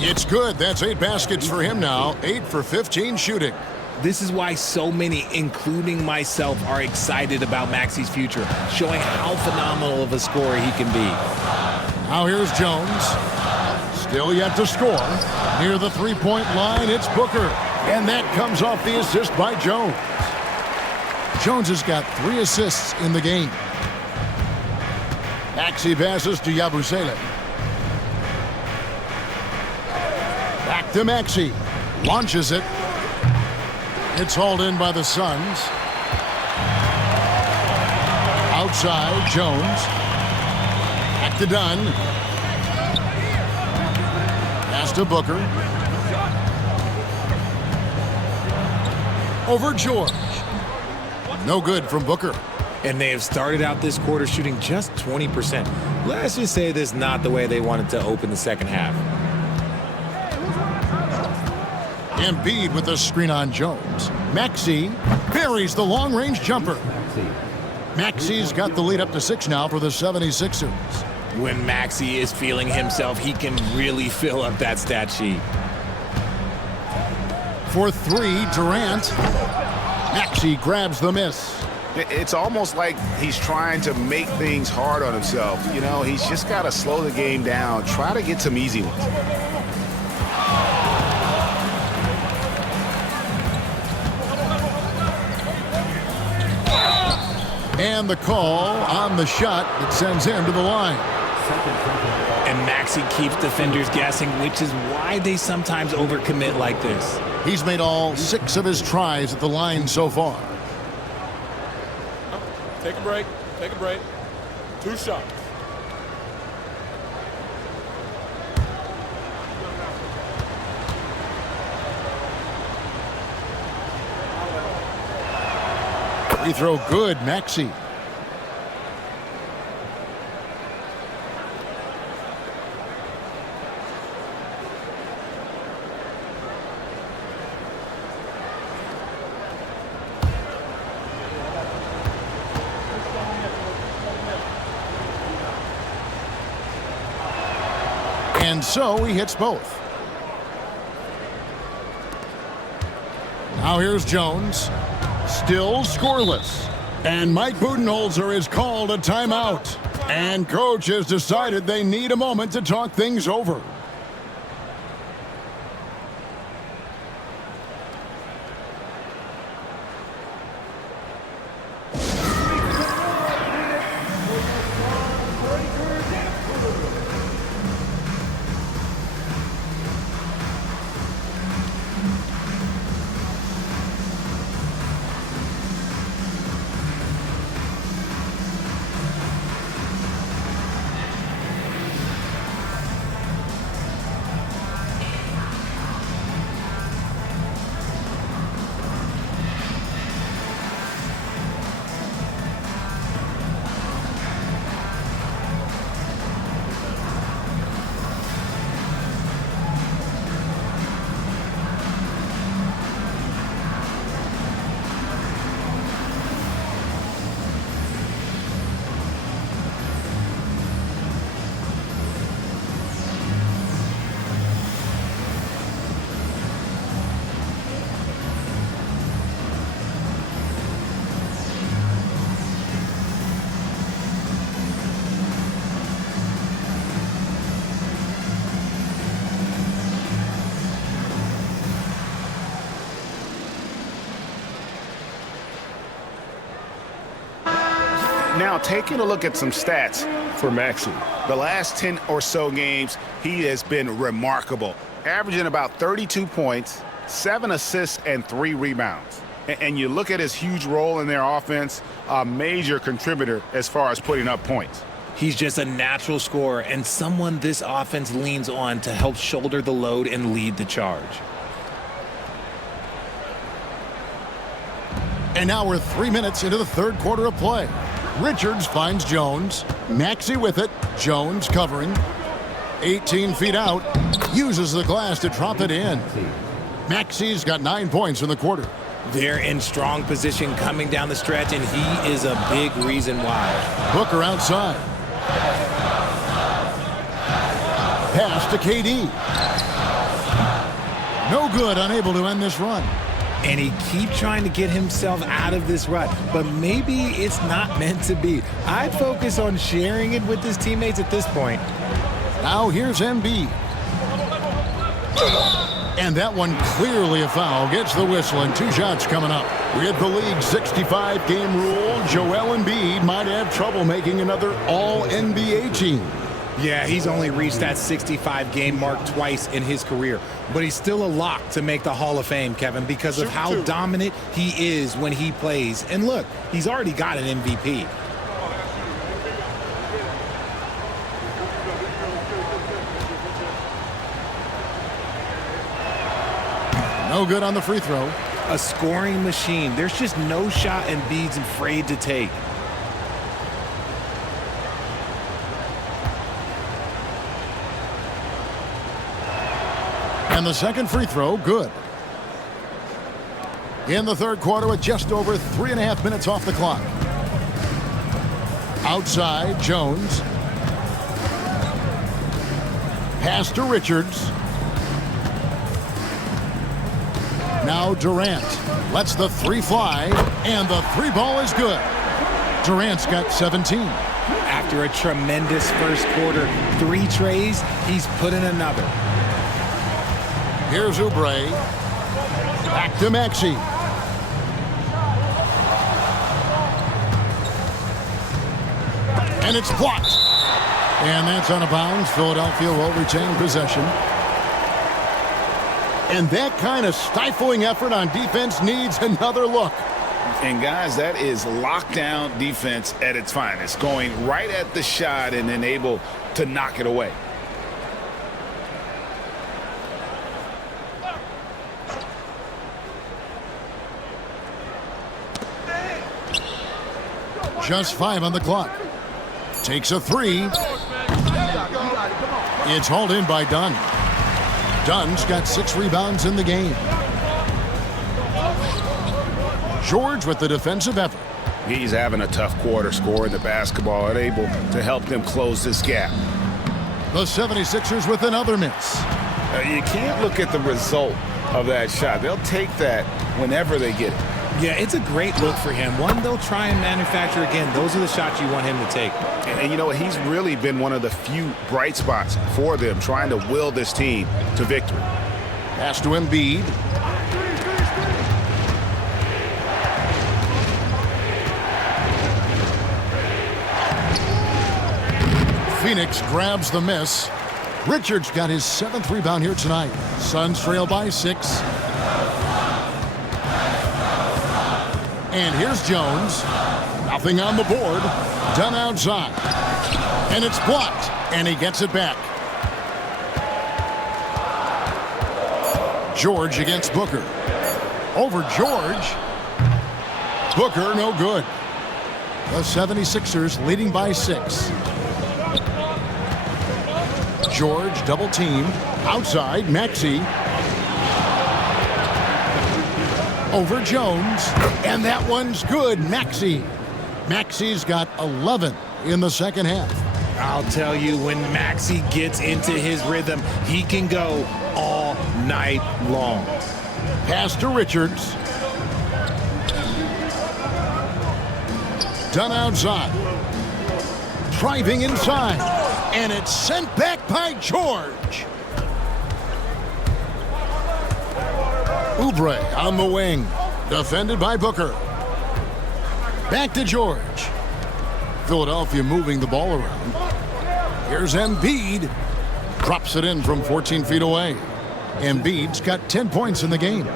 It's good. That's 8 baskets for him now. 8 for 15 shooting. This is why so many, including myself, are excited about Maxey's future, showing how phenomenal of a scorer he can be. Now here's Jones. Still yet to score. Near the three-point line, it's Booker. And that comes off the assist by Jones. Jones has got 3 assists in the game. Maxey passes to Yabusele. Back to Maxey. Launches it. It's hauled in by the Suns. Outside, Jones. Back to Dunn. Pass to Booker. Over George. No good from Booker. And they have started out this quarter shooting just 20%. Let's just say this is not the way they wanted to open the second half. Embiid with a screen on Jones. Maxey buries the long-range jumper. Maxey's got the lead up to 6 now for the 76ers. When Maxey is feeling himself, he can really fill up that stat sheet. For 3, Durant. Maxey grabs the miss. It's almost like he's trying to make things hard on himself. You know, he's just got to slow the game down, try to get some easy ones. And the call on the shot that sends him to the line. And Maxey keeps defenders guessing, which is why they sometimes overcommit like this. He's made all 6 of his tries at the line so far. Take a break. Take a break. 2 shots. Free throw good, Maxey. And so he hits both. Now here's Jones. Still scoreless. And Mike Budenholzer has called a timeout. And coach has decided they need a moment to talk things over. Now, taking a look at some stats for Maxey. The last 10 or so games, he has been remarkable, averaging about 32 points, 7 assists, and 3 rebounds. And you look at his huge role in their offense, a major contributor as far as putting up points. He's just a natural scorer and someone this offense leans on to help shoulder the load and lead the charge. And now we're 3 minutes into the third quarter of play. Richards finds Jones. Maxey with it. Jones covering. 18 feet out. Uses the glass to drop it in. Maxey's got 9 points in the quarter. They're in strong position coming down the stretch, and he is a big reason why. Booker outside. Pass to KD. No good, unable to end this run. And he keeps trying to get himself out of this rut, but maybe it's not meant to be. I'd focus on sharing it with his teammates at this point. Now here's Embiid. And that one clearly a foul. Gets the whistle and 2 shots coming up. With the league's 65-game rule, Joel Embiid might have trouble making another All-NBA team. Yeah, he's only reached that 65-game mark twice in his career. But he's still a lock to make the Hall of Fame, Kevin, because of how dominant he is when he plays. And look, he's already got an MVP. No good on the free throw. A scoring machine. There's just no shot Embiid's afraid to take. And the second free throw, good. In the third quarter with just over 3.5 minutes off the clock. Outside, Jones. Pass to Richards. Now Durant lets the 3 fly, and the 3 ball is good. Durant's got 17. After a tremendous first quarter, 3 trays, he's put in another. Here's Oubre. Back to Maxey. And it's blocked. And that's out of bounds. Philadelphia will retain possession. And that kind of stifling effort on defense needs another look. And guys, that is lockdown defense at its finest. Going right at the shot and then able to knock it away. Just 5 on the clock. Takes a 3. It's hauled in by Dunn. Dunn's got 6 rebounds in the game. George with the defensive effort. He's having a tough quarter, scoring the basketball and able to help them close this gap. The 76ers with another miss. You can't look at the result of that shot. They'll take that whenever they get it. Yeah, it's a great look for him. One they'll try and manufacture again. Those are the shots you want him to take. And you know what? He's really been one of the few bright spots for them, trying to will this team to victory. Pass to Embiid. Phoenix grabs the miss. Richards got his 7th rebound here tonight. Suns trail by 6. And here's Jones. Nothing on the board. Done outside. And it's blocked. And he gets it back. George against Booker. Over George. Booker no good. The 76ers leading by 6. George double team. Outside, Maxey. Over Jones. And that one's good, Maxey. Maxey's got 11 in the second half. I'll tell you, when Maxey gets into his rhythm, he can go all night long. Pass to Richards. Done outside. Driving inside. And it's sent back by George. Oubre on the wing. Defended by Booker. Back to George. Philadelphia moving the ball around. Here's Embiid. Drops it in from 14 feet away. Embiid's got 10 points in the game.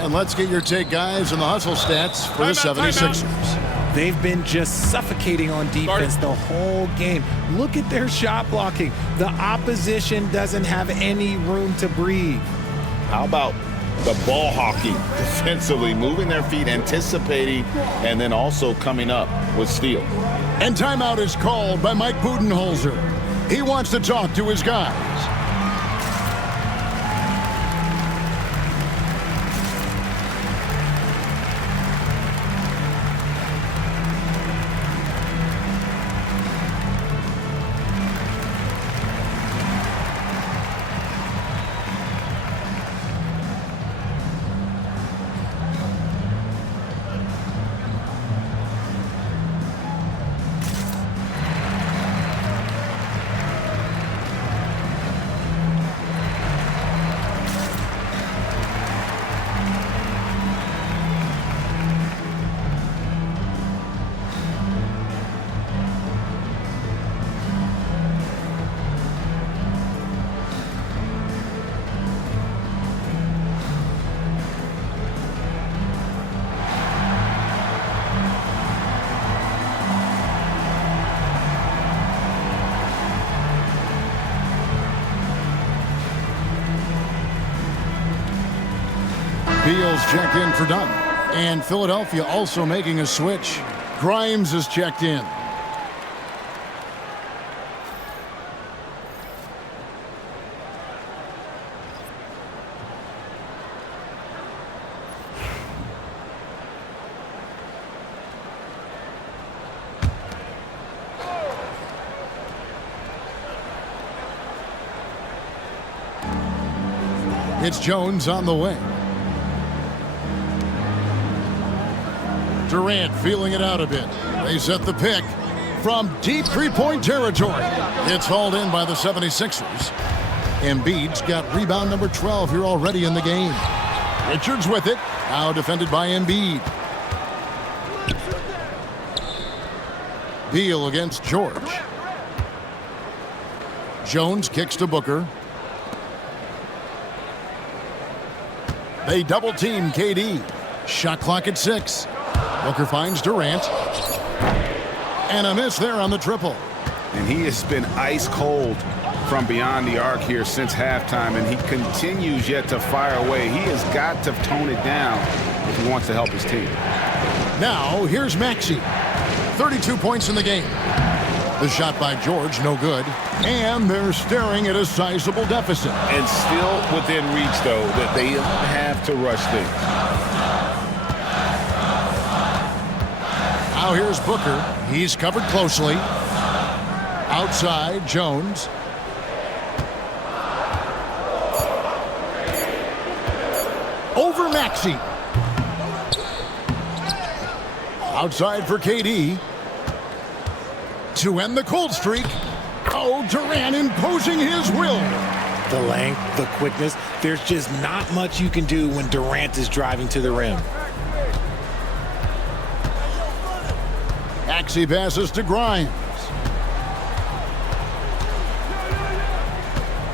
And let's get your take, guys, on the hustle stats for the 76ers. They've been just suffocating on defense the whole game. Look at their shot blocking. The opposition doesn't have any room to breathe. How about the ball hawking defensively, moving their feet, anticipating, and then also coming up with steal. And timeout is called by Mike Budenholzer. He wants to talk to his guys. Beal's checked in for Dunn. And Philadelphia also making a switch. Grimes is checked in. It's Jones on the wing. Durant feeling it out a bit. They set the pick from deep three-point territory. It's hauled in by the 76ers. Embiid's got rebound number 12 here already in the game. Richards with it. Now defended by Embiid. Beal against George. Jones kicks to Booker. They double team KD. Shot clock at 6. Booker finds Durant. And a miss there on the triple. And he has been ice cold from beyond the arc here since halftime, and he continues yet to fire away. He has got to tone it down if he wants to help his team. Now, here's Maxey. 32 points in the game. The shot by George, no good. And they're staring at a sizable deficit. And still within reach, though, that they don't have to rush things. Now here's Booker. He's covered closely. Outside, Jones. over Maxey. Outside for KD. To end the cold streak. Oh, Durant imposing his will. The length, the quickness, there's just not much you can do when Durant is driving to the rim. Maxey passes to Grimes.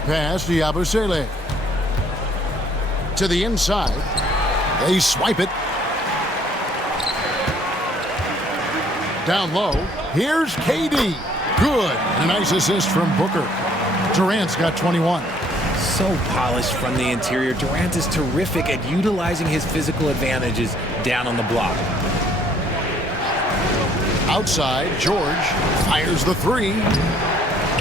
Pass to Yabusele. To the inside. They swipe it. Down low. Here's KD. Good. A nice assist from Booker. Durant's got 21. So polished from the interior. Durant is terrific at utilizing his physical advantages down on the block. Outside, George fires the three.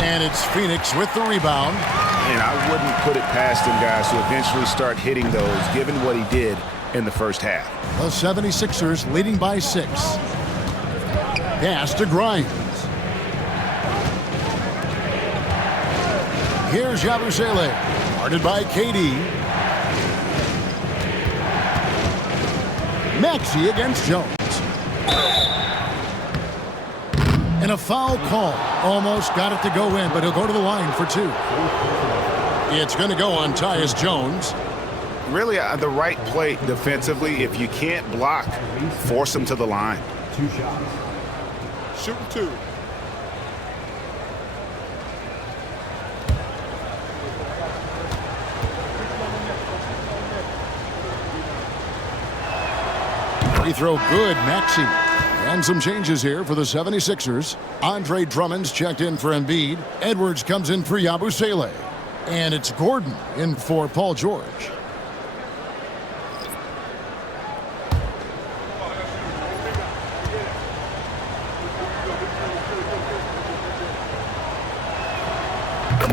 And it's Phoenix with the rebound. And I wouldn't put it past him, guys, to eventually start hitting those, given what he did in the first half. The 76ers leading by 6. Pass to Grimes. Here's Yabusele, guarded by KD. Maxey against Jones. And a foul call. Almost got it to go in, but he'll go to the line for 2. It's going to go on Tyus Jones. Really, the right play defensively. If you can't block, force him to the line. 2 shots. Shooting 2. Free throw good, Maxey. And some changes here for the 76ers. Andre Drummond's checked in for Embiid. Edwards comes in for Yabusele. And it's Gordon in for Paul George.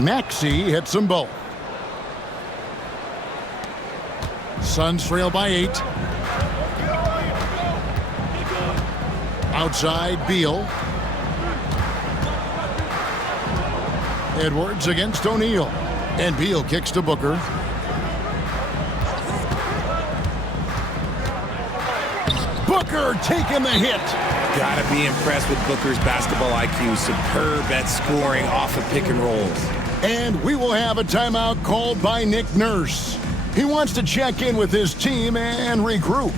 Maxey hits them both. Suns trail by 8. Outside, Beal. Edwards against O'Neal. And Beal kicks to Booker. Booker taking the hit. Gotta be impressed with Booker's basketball IQ. Superb at scoring off of pick and rolls. And we will have a timeout called by Nick Nurse. He wants to check in with his team and regroup.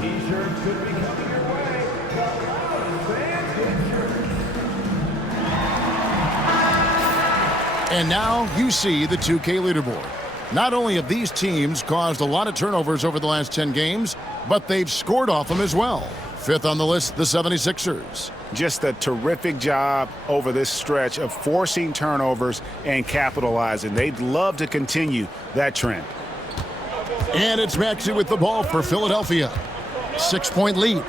T-shirts could be coming your way. The loudest fans get shirts. And now you see the 2K leaderboard. Not only have these teams caused a lot of turnovers over the last 10 games, but they've scored off them as well. 5th on the list, the 76ers. Just a terrific job over this stretch of forcing turnovers and capitalizing. They'd love to continue that trend. And it's Maxey with the ball for Philadelphia. 6-point lead.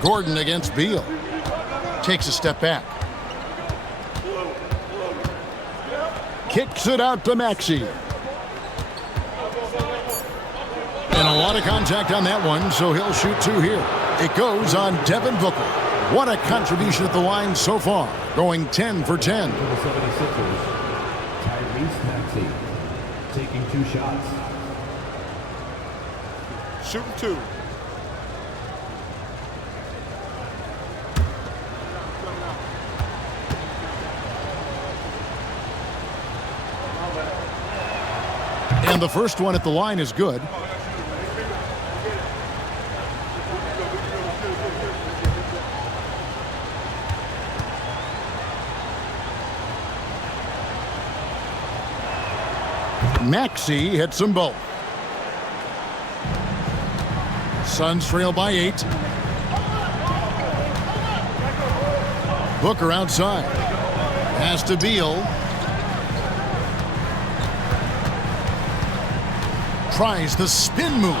Gordon against Beal. Takes a step back. Kicks it out to Maxey. And a lot of contact on that one, so he'll shoot 2 here. It goes on Devin Booker. What a contribution at the line so far, going 10 for 10. For the 76ers, Tyrese Maxey taking 2 shots. shooting 2. And the first one at the line is good. Maxey hits them both. Suns trail by 8. Booker outside. Pass to Beal. Tries the spin move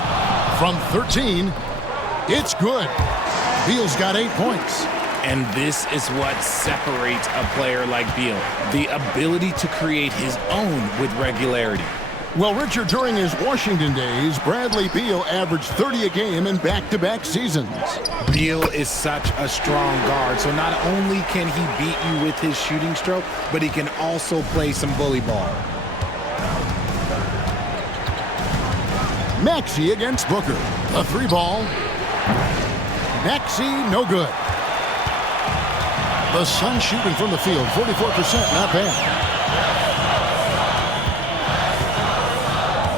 from 13. It's good. Beal's got 8 points. And this is what separates a player like Beal, the ability to create his own with regularity. Well, Richard, during his Washington days, Bradley Beal averaged 30 a game in back-to-back seasons. Beal is such a strong guard, so not only can he beat you with his shooting stroke, but he can also play some bully ball. Maxey against Booker. A 3-ball. Maxey, no good. The Suns shooting from the field, 44%, not bad.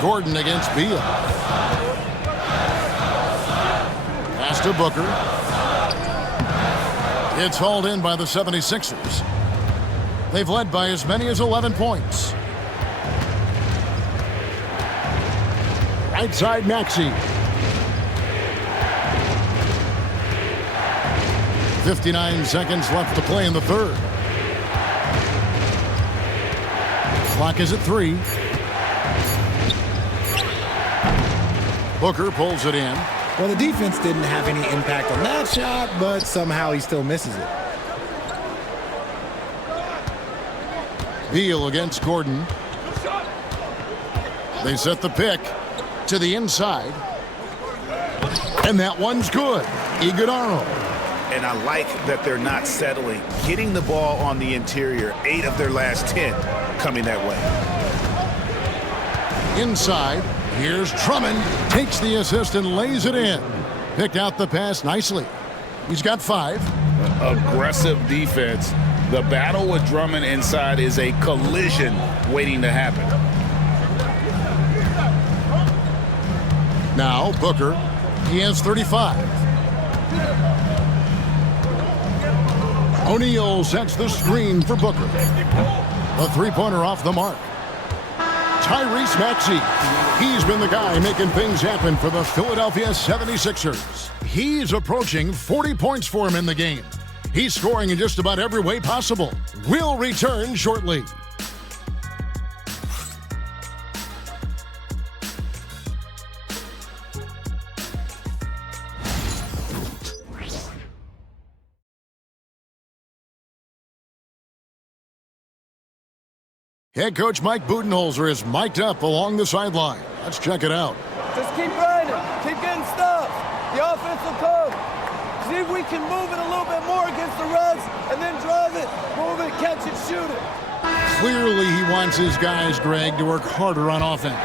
Gordon against Beal. Pass to Booker. It's hauled in by the 76ers. They've led by as many as 11 points. Right side, Maxey. 59 seconds left to play in the third. Clock is at 3. Booker pulls it in. Well, the defense didn't have any impact on that shot, but somehow he still misses it. Beal against Gordon. They set the pick to the inside. And that one's good. Iguodala. And I like that they're not settling. Getting the ball on the interior, 8 of their last 10 coming that way. Inside, here's Drummond. Takes the assist and lays it in. Picked out the pass nicely. He's got 5. Aggressive defense. The battle with Drummond inside is a collision waiting to happen. Now, Booker. He has 35. O'Neal sets the screen for Booker. A 3-pointer off the mark. Tyrese Maxey. He's been the guy making things happen for the Philadelphia 76ers. He's approaching 40 points for him in the game. He's scoring in just about every way possible. We'll return shortly. Head coach Mike Budenholzer is mic'd up along the sideline. Let's check it out. Just keep grinding. Keep getting stuff. The offense will come. See if we can move it a little bit more against the Reds and then drive it, move it, catch it, shoot it. Clearly he wants his guys, Greg, to work harder on offense.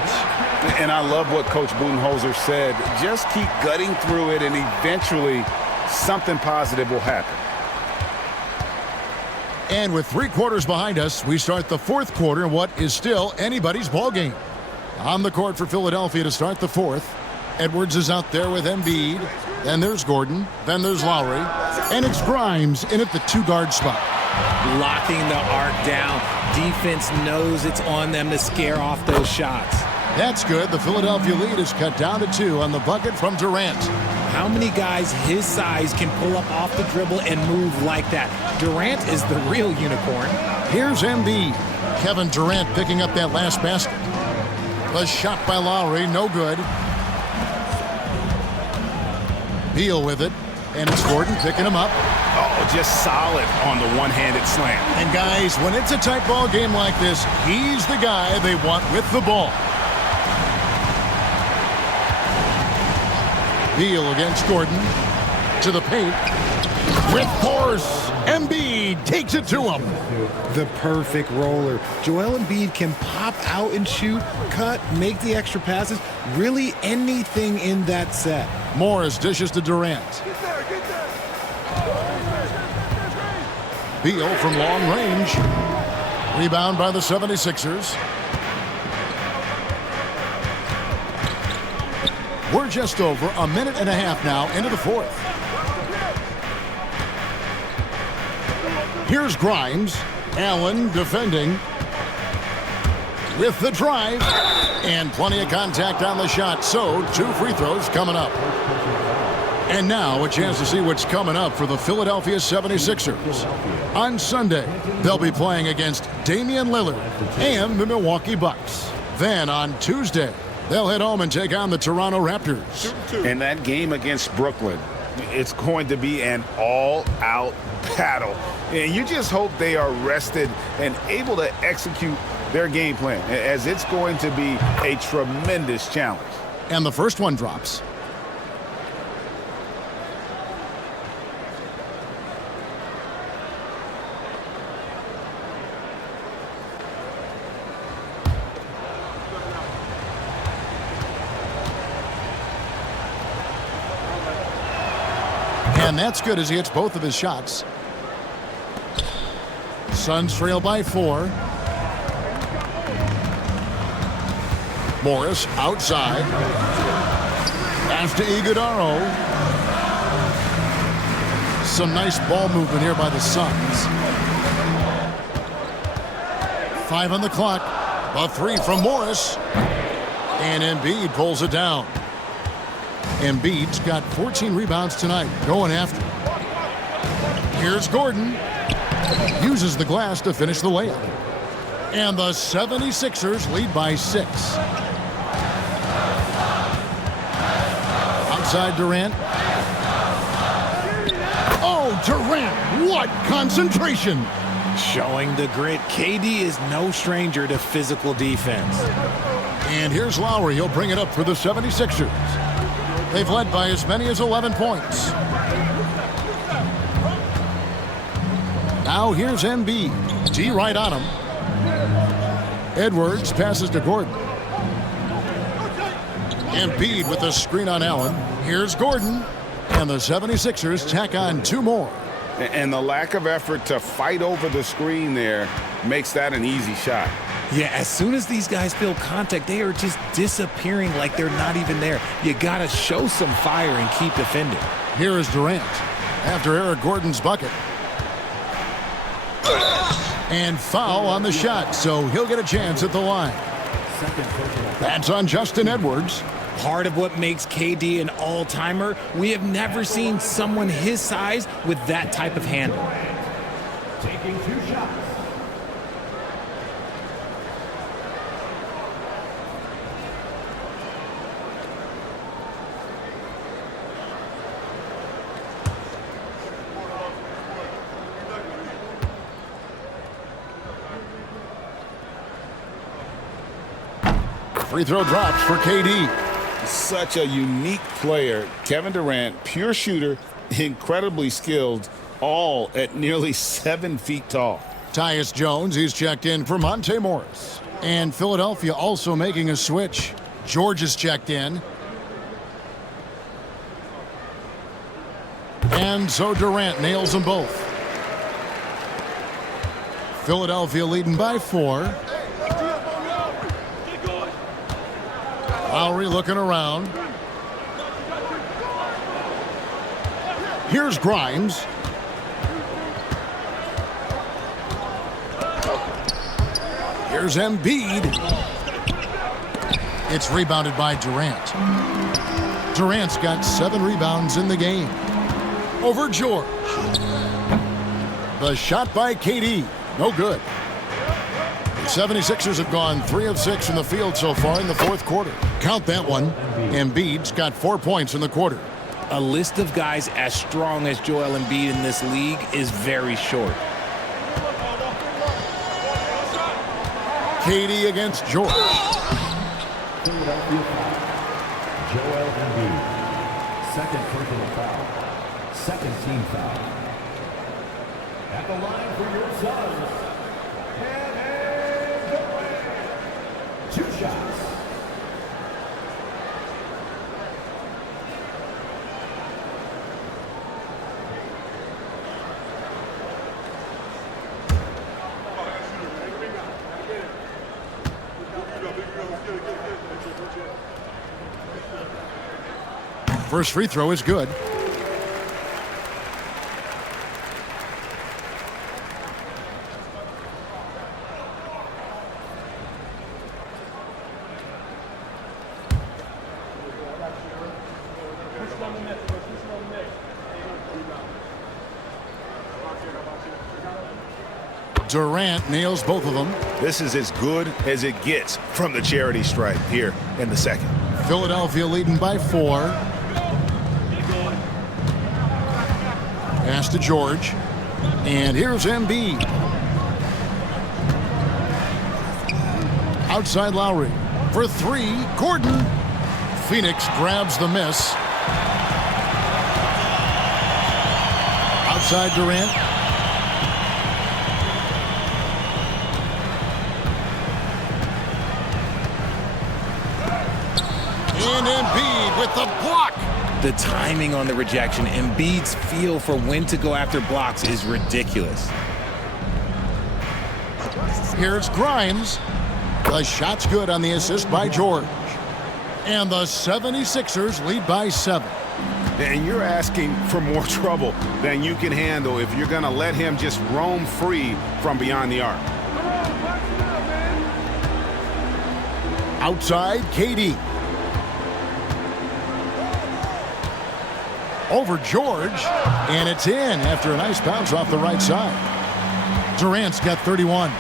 And I love what Coach Budenholzer said. Just keep gutting through it and eventually something positive will happen. And with 3 quarters behind us, we start the 4th quarter in what is still anybody's ball game. On the court for Philadelphia to start the 4th. Edwards is out there with Embiid. Then there's Gordon. Then there's Lowry. And it's Grimes in at the 2-guard spot. Locking the arc down. Defense knows it's on them to scare off those shots. That's good. The Philadelphia lead is cut down to 2 on the bucket from Durant. How many guys his size can pull up off the dribble and move like that? Durant is the real unicorn. Here's Embiid. Kevin Durant picking up that last basket. The shot by Lowry, no good. Beal with it, and it's Gordon picking him up. Oh, just solid on the one-handed slam. And guys, when it's a tight ball game like this, he's the guy they want with the ball. Beal against Gordon to the paint. With force, Embiid takes it to him. The perfect roller. Joel Embiid can pop out and shoot, cut, make the extra passes, really anything in that set. Morris dishes to Durant. Beal from long range. Rebound by the 76ers. We're just over a minute and a half now into the fourth. Here's Grimes. Allen defending. With the drive. And plenty of contact on the shot. So, 2 free throws coming up. And now a chance to see what's coming up for the Philadelphia 76ers. On Sunday, they'll be playing against Damian Lillard and the Milwaukee Bucks. Then on Tuesday, they'll head home and take on the Toronto Raptors. And that game against Brooklyn, it's going to be an all-out battle. And you just hope they are rested and able to execute their game plan, as it's going to be a tremendous challenge. And the first one drops. And that's good as he hits both of his shots. Suns trail by 4. Morris outside. Pass to Iguodala. Some nice ball movement here by the Suns. 5 on the clock. A 3 from Morris. And Embiid pulls it down. Embiid's got 14 rebounds tonight, going after. Here's Gordon. Uses the glass to finish the layup. And the 76ers lead by 6. Outside Durant. Oh, Durant, what concentration. Showing the grit. KD is no stranger to physical defense. And here's Lowry. He'll bring it up for the 76ers. They've led by as many as 11 points. Now here's Embiid. D right on him. Edwards passes to Gordon. Embiid with the screen on Allen. Here's Gordon. And the 76ers tack on 2 more. And the lack of effort to fight over the screen there makes that an easy shot. Yeah, as soon as these guys feel contact, they are just disappearing like they're not even there. You got to show some fire and keep defending. Here is Durant after Eric Gordon's bucket. And foul on the shot, so he'll get a chance at the line. That's on Justin Edwards. Part of what makes KD an all-timer, we have never seen someone his size with that type of handle. Taking 2 shots. Free throw drops for KD. Such a unique player. Kevin Durant, pure shooter, incredibly skilled, all at nearly 7 feet tall. Tyus Jones, he's checked in for Monte Morris. And Philadelphia also making a switch. George is checked in. And so Durant nails them both. Philadelphia leading by 4. Lowry looking around. Here's Grimes. Here's Embiid. It's rebounded by Durant. Durant's got 7 rebounds in the game. Over George. The shot by KD. No good. The 76ers have gone 3 of 6 from the field so far in the fourth quarter. Count that one. Embiid's got 4 points in the quarter. A list of guys as strong as Joel Embiid in this league is very short. KD against George. Philadelphia foul. Joel Embiid. Second personal foul. second team foul. At the line for your Suns, Gameday. 2 shots. First free throw is good. Durant nails both of them. This is as good as it gets from the charity stripe here in the second. Philadelphia leading by 4. Pass to George. And here's Embiid. Outside Lowry. For 3, Gordon. Phoenix grabs the miss. Outside Durant. And Embiid with the block. The timing on the rejection, Embiid's feel for when to go after blocks is ridiculous. Here's Grimes. The shot's good on the assist by George. And the 76ers lead by 7. And you're asking for more trouble than you can handle if you're going to let him just roam free from beyond the arc. Outside, KD. Over George, and it's in after a nice bounce off the right side. Durant's got 31.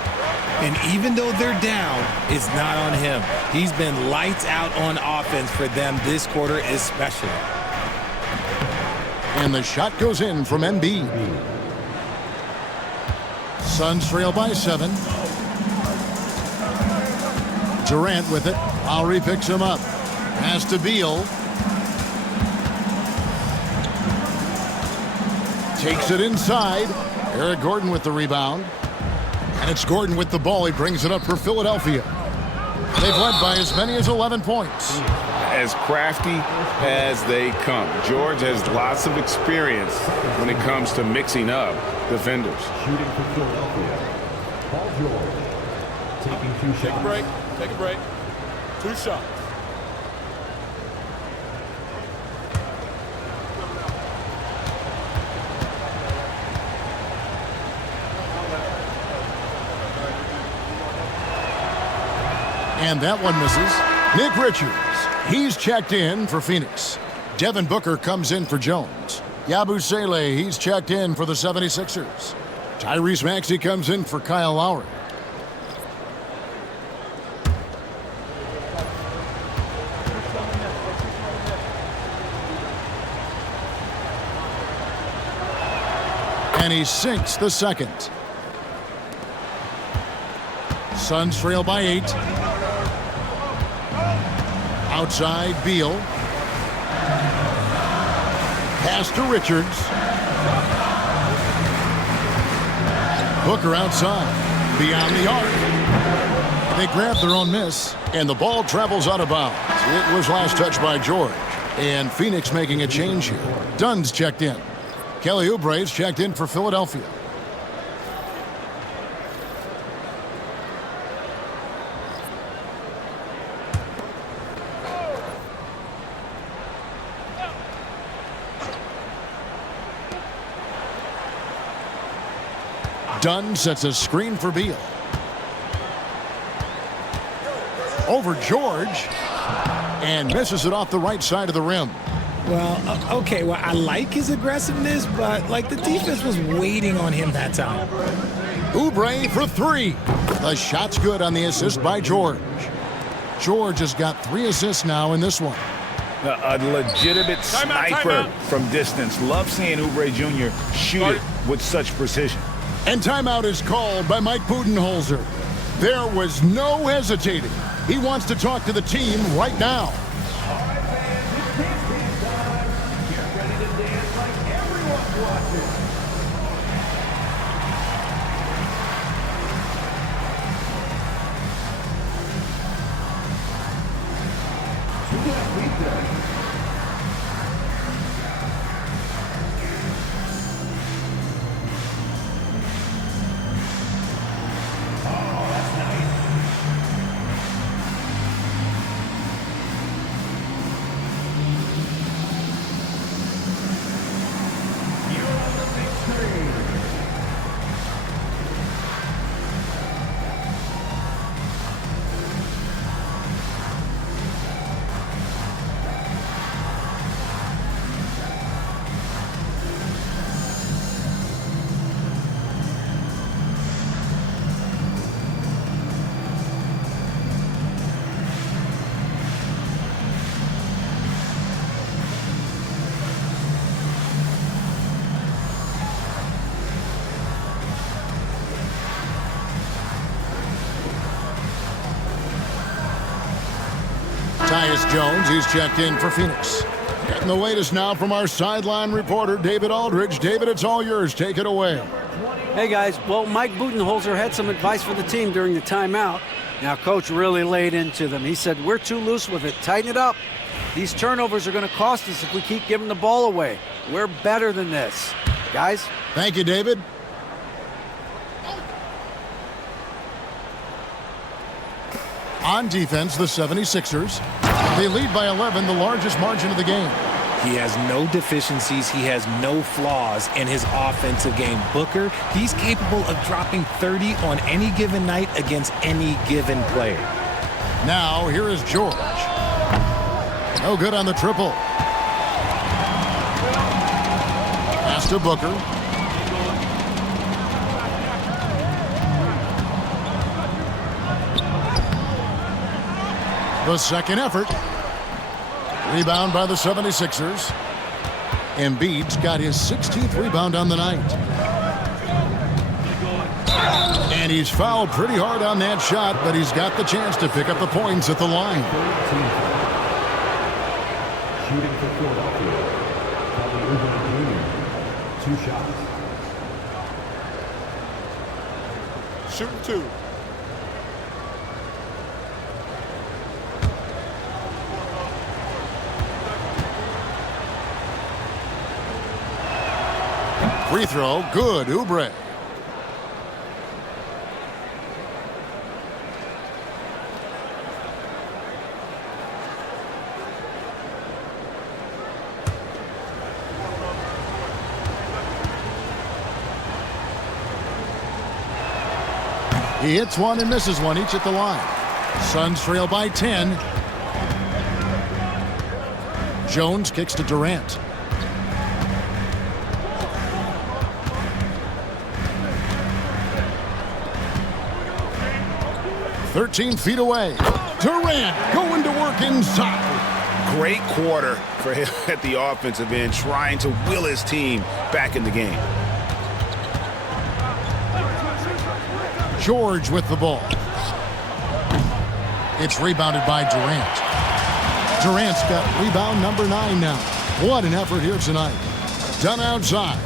And even though they're down, it's not on him. He's been lights out on offense for them this quarter especially. And the shot goes in from Embiid. Suns trail by 7. Durant with it. Lowry picks him up. Pass to Beal. Takes it inside. Eric Gordon with the rebound. And it's Gordon with the ball. He brings it up for Philadelphia. They've led by as many as 11 points. As crafty as they come. George has lots of experience when it comes to mixing up defenders. Shooting for Philadelphia, Paul George. Taking 2 shots. Take a break. Take a break. 2 shots. And that one misses. Nick Richards, he's checked in for Phoenix. Devin Booker comes in for Jones. Yabusele, he's checked in for the 76ers. Tyrese Maxey comes in for Kyle Lowry. And he sinks the second. Suns trail by 8. Outside, Beal. Pass to Richards. Booker outside. Beyond the arc. They grab their own miss, and the ball travels out of bounds. It was last touched by George. And Phoenix making a change here. Dunn's checked in. Kelly Oubre's checked in for Philadelphia. Dunn sets a screen for Beal. Over George. And misses it off the right side of the rim. Well, okay, well, I like his aggressiveness, but, like, the defense was waiting on him that time. Oubre for 3. The shot's good on the assist by George. George has got 3 assists now in this one. A legitimate sniper from distance. Love seeing Oubre Jr. shoot it with such precision. And timeout is called by Mike Budenholzer. There was no hesitating. He wants to talk to the team right now. Tyus Jones, he's checked in for Phoenix. Getting the latest now from our sideline reporter, David Aldridge. David, it's all yours. Take it away. Hey, guys. Well, Mike Budenholzer had some advice for the team during the timeout. Now, Coach really laid into them. He said, we're too loose with it. Tighten it up. These turnovers are going to cost us if we keep giving the ball away. We're better than this. Guys? Thank you, David. On defense, the 76ers. They lead by 11, the largest margin of the game. He has no deficiencies. He has no flaws in his offensive game. Booker, he's capable of dropping 30 on any given night against any given player. Now, here is George. No good on the triple. Pass to Booker. The second effort. Rebound by the 76ers. Embiid's got his 16th rebound on the night. And he's fouled pretty hard on that shot, but he's got the chance to pick up the points at the line. Shooting for Philadelphia. Kelly Oubre Jr. 2 shots. Shooting 2. Free throw, good, Oubre. He hits one and misses one, each at the line. Suns trail by 10. Jones kicks to Durant. "13 feet away. Durant going to work inside." Great quarter for him at the offensive end, trying to will his team back in the game. George with the ball. It's rebounded by Durant. Durant's got rebound number 9 now. What an effort here tonight. Done outside.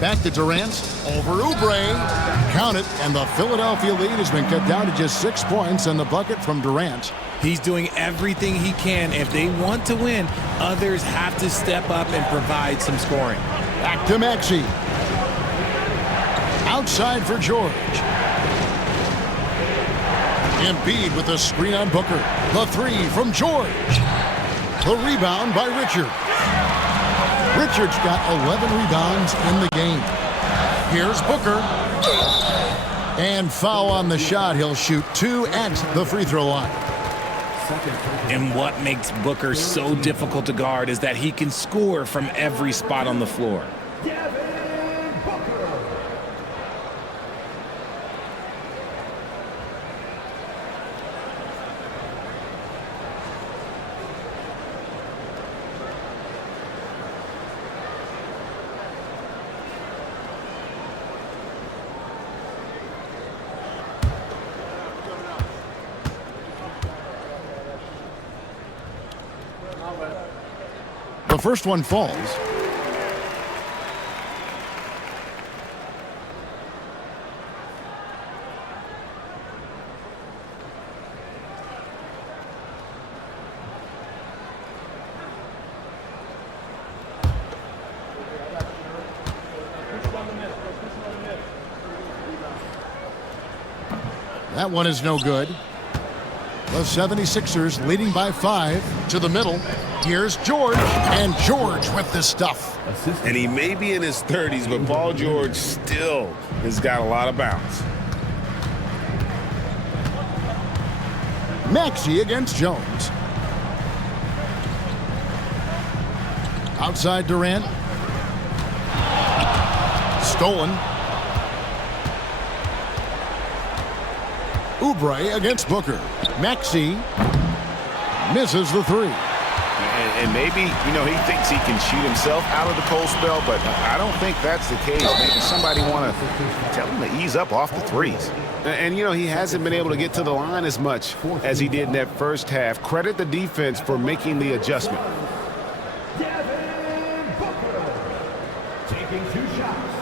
Back to Durant. Over Oubre. Count it, and the Philadelphia lead has been cut down to just 6 points, and the bucket from Durant. He's doing everything he can. If they want to win, others have to step up and provide some scoring. Back to Maxey. Outside for George. Embiid with a screen on Booker. The 3 from George. The rebound by Richard. Richard's got 11 rebounds in the game. Here's Booker. And foul on the shot. He'll shoot 2 at the free throw line. And what makes Booker so difficult to guard is that he can score from every spot on the floor. first one falls. That one is no good. The 76ers leading by 5 to the middle. Here's George, and George with the stuff. And he may be in his 30s, but Paul George still has got a lot of bounce. Maxey against Jones. Outside Durant. Stolen. Oubre against Booker. Maxey misses the three. And maybe, he thinks he can shoot himself out of the cold spell, but I don't think that's the case. Maybe somebody want to tell him to ease up off the threes. And he hasn't been able to get to the line as much as he did in that first half. Credit the defense for making the adjustment. Taking 2 shots.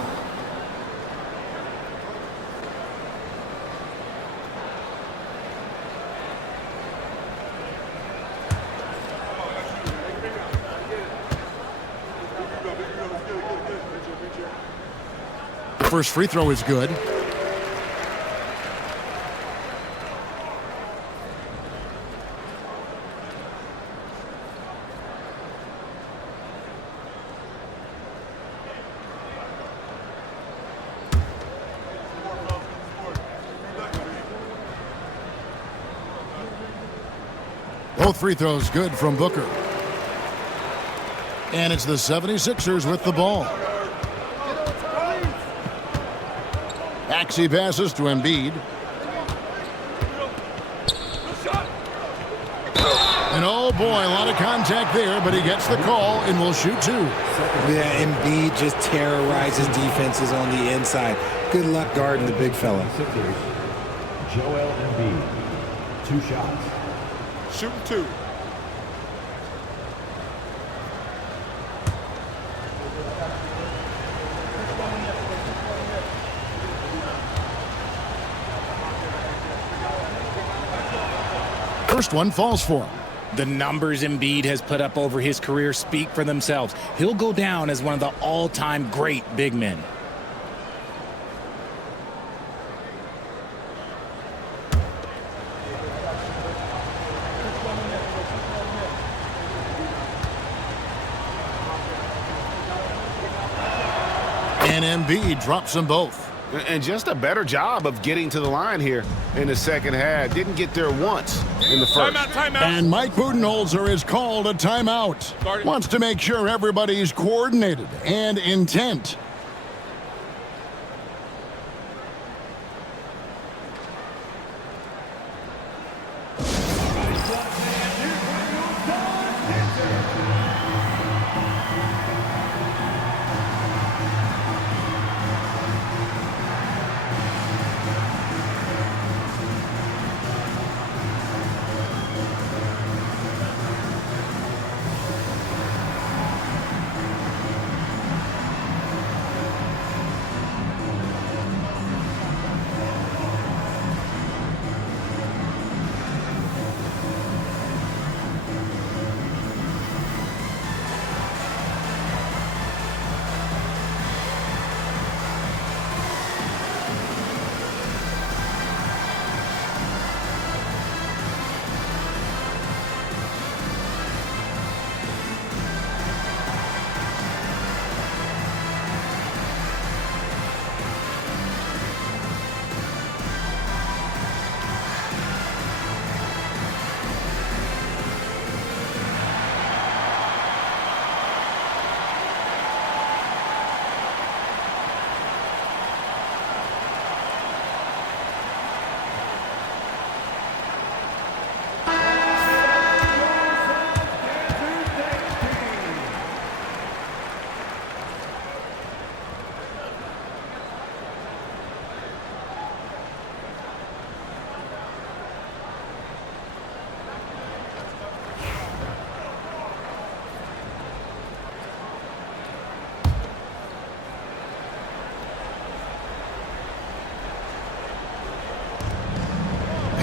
The first free throw is good. Both free throws good from Booker. And it's the 76ers with the ball. Maxey passes to Embiid. And oh boy, a lot of contact there, but he gets the call and will shoot 2. Yeah, Embiid just terrorizes defenses on the inside. Good luck guarding the big fella. Joel Embiid, 2 shots. Shooting 2. First one falls for him. The numbers Embiid has put up over his career speak for themselves. He'll go down as one of the all-time great big men. And Embiid drops them both. And just a better job of getting to the line here in the second half. Didn't get there once in the first. Timeout. And Mike Budenholzer is called a timeout. Wants to make sure everybody's coordinated and intent.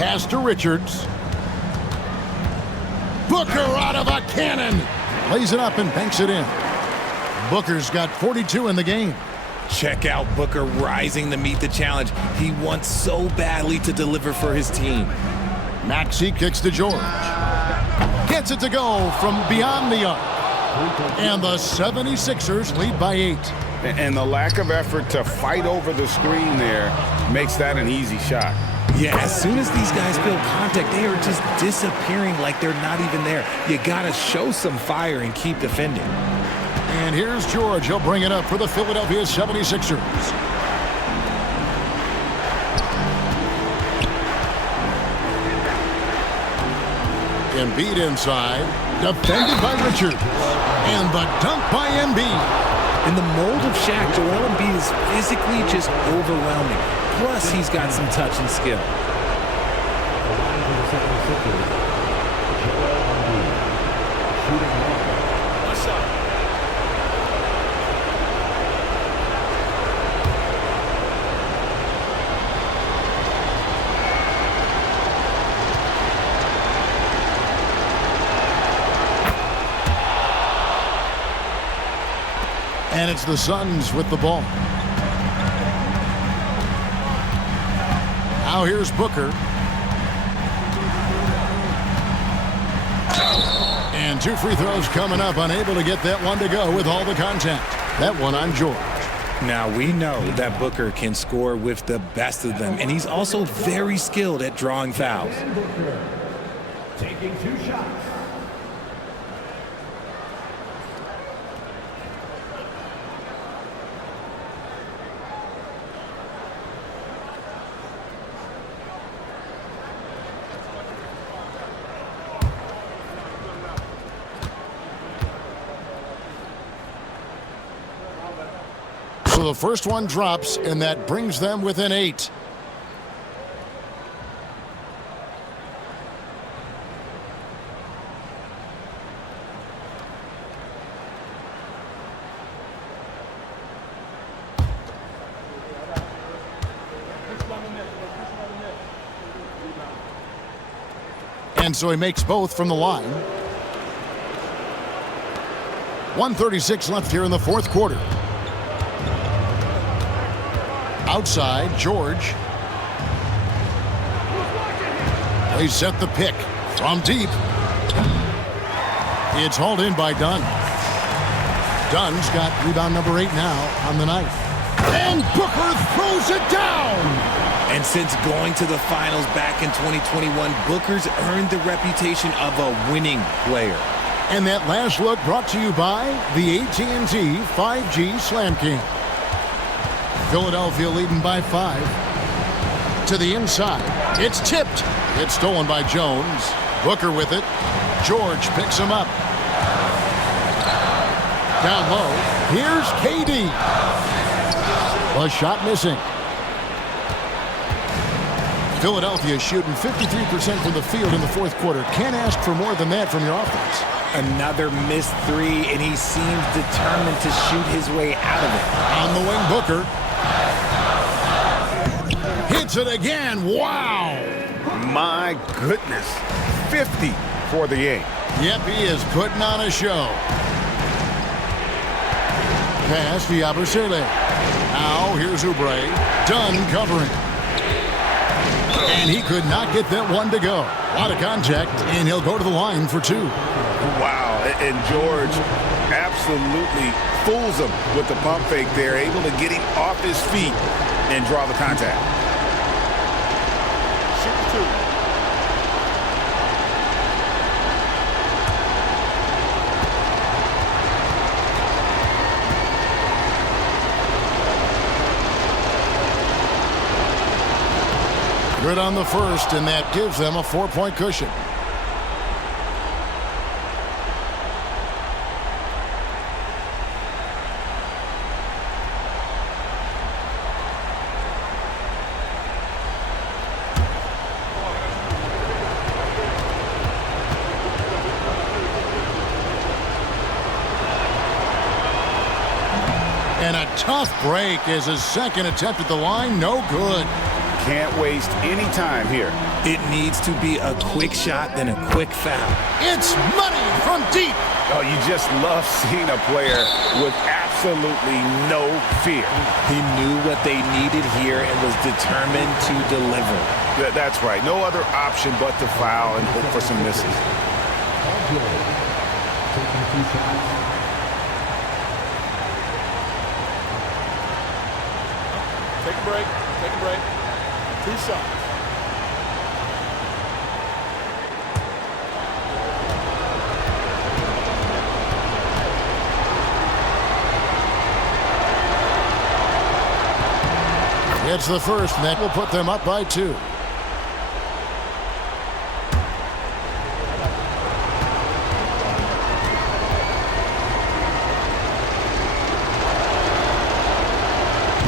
Pass to Richards. Booker out of a cannon. Lays it up and banks it in. Booker's got 42 in the game. Check out Booker rising to meet the challenge. He wants so badly to deliver for his team. Maxey kicks to George. Gets it to go from beyond the arc. And the 76ers lead by 8. And the lack of effort to fight over the screen there makes that an easy shot. Yeah, as soon as these guys feel contact, they are just disappearing like they're not even there. You got to show some fire and keep defending. And here's George. He'll bring it up for the Philadelphia 76ers. Embiid inside. Defended by Richard. And the dunk by Embiid. In the mold of Shaq, Joel Embiid is physically just overwhelming. Plus, he's got some touch and skill. The line for the 76ers, Joel Embiid, shooting 1. What's up? And it's the Suns with the ball. Now here's Booker. And 2 free throws coming up. Unable to get that one to go with all the contact. That one on George. Now, we know that Booker can score with the best of them, and he's also very skilled at drawing fouls. Booker taking 2 shots. So the first one drops, and that brings them within 8. And so he makes both from the line. 1:36 left here in the fourth quarter. Outside, George. They set the pick from deep. It's hauled in by Dunn. Dunn's got rebound number 8 now on the night. And Booker throws it down! And since going to the finals back in 2021, Booker's earned the reputation of a winning player. And that last look brought to you by the AT&T 5G Slam King. Philadelphia leading by 5. To the inside. It's tipped. It's stolen by Jones. Booker with it. George picks him up. Down low. Here's KD. A shot missing. Philadelphia shooting 53% from the field in the fourth quarter. Can't ask for more than that from your offense. Another missed 3, and he seems determined to shoot his way out of it. On the wing, Booker. Hits it again. Wow. My goodness. 50 for the game. Yep, he is putting on a show. Pass to Yabusele. Now here's Oubre. Dunn covering. And he could not get that one to go. A lot of contact, and he'll go to the line for 2. Wow, and George absolutely fools him with the pump fake there, able to get him off his feet and draw the contact. Shoot 2. Good on the first, and that gives them a 4-point cushion. And a tough break as his second attempt at the line, no good. can't waste any time here. It needs to be a quick shot, then a quick foul. It's money from deep. Oh, you just love seeing a player with absolutely no fear. He knew what they needed here and was determined to deliver. That's right. No other option but to foul and hope for some misses. Taking 2 shots. Take a break. Take a break. 2 shots. It's the first, and that will put them up by 2.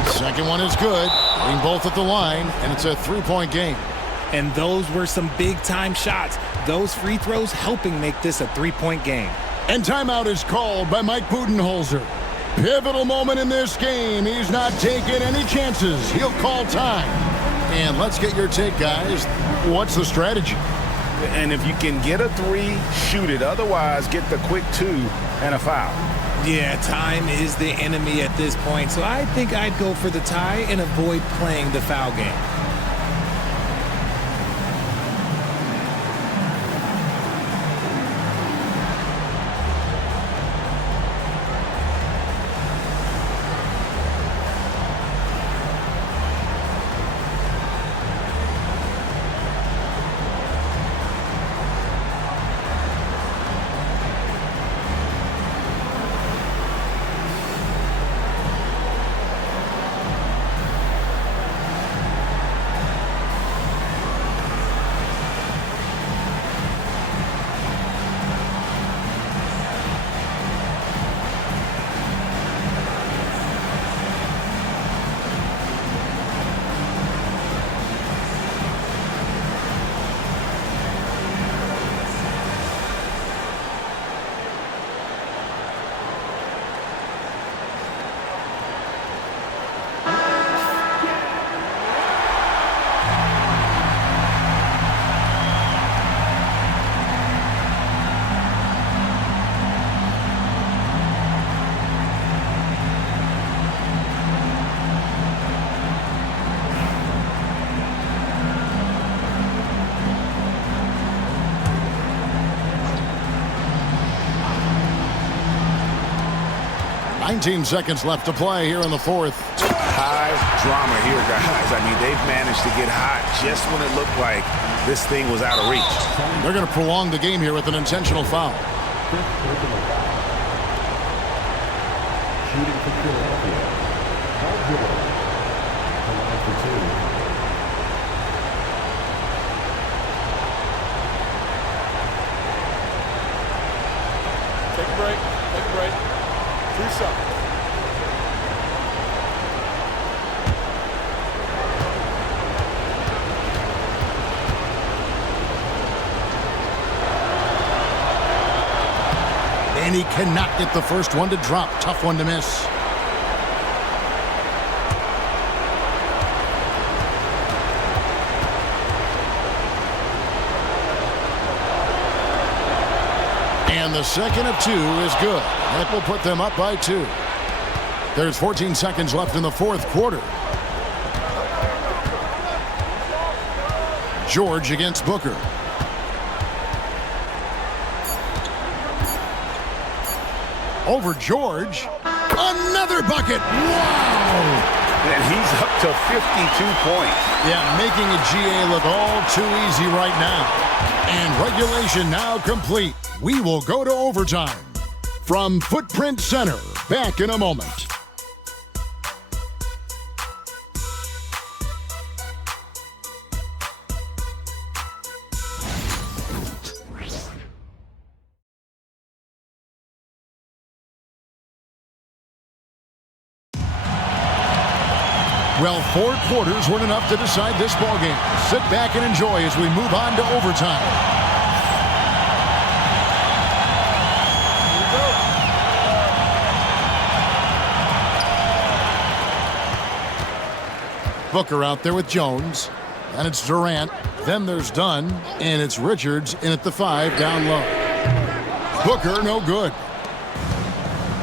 Second one is good. Getting both at the line, and it's a 3-point game. And those were some big-time shots. Those free throws helping make this a 3-point game. And timeout is called by Mike Budenholzer. Pivotal moment in this game. He's not taking any chances. He'll call time. And let's get your take, guys. What's the strategy? And if you can get a 3, shoot it. Otherwise, get the quick 2 and a foul. Yeah, time is the enemy at this point, so I think I'd go for the tie and avoid playing the foul game. Nineteen seconds left to play here in the fourth. High drama here, guys. I mean, they've managed to get hot just when it looked like this thing was out of reach. They're going to prolong the game here with an intentional foul. Shooting for Philadelphia. Paul George. The line for 2. Take a break. Take a break. 2 shots. And he cannot get the first one to drop. Tough one to miss. And the second of 2 is good. That will put them up by 2. There's 14 seconds left in the fourth quarter. George against Booker. Over George. Another bucket. Wow. And he's up to 52 points. Yeah, making a GA look all too easy right now. And regulation now complete. We will go to overtime. From Footprint Center, back in a moment. Well, 4 quarters weren't enough to decide this ballgame. Sit back and enjoy as we move on to overtime. Booker out there with Jones. And it's Durant. Then there's Dunn. And it's Richards in at the 5 down low. Booker, no good.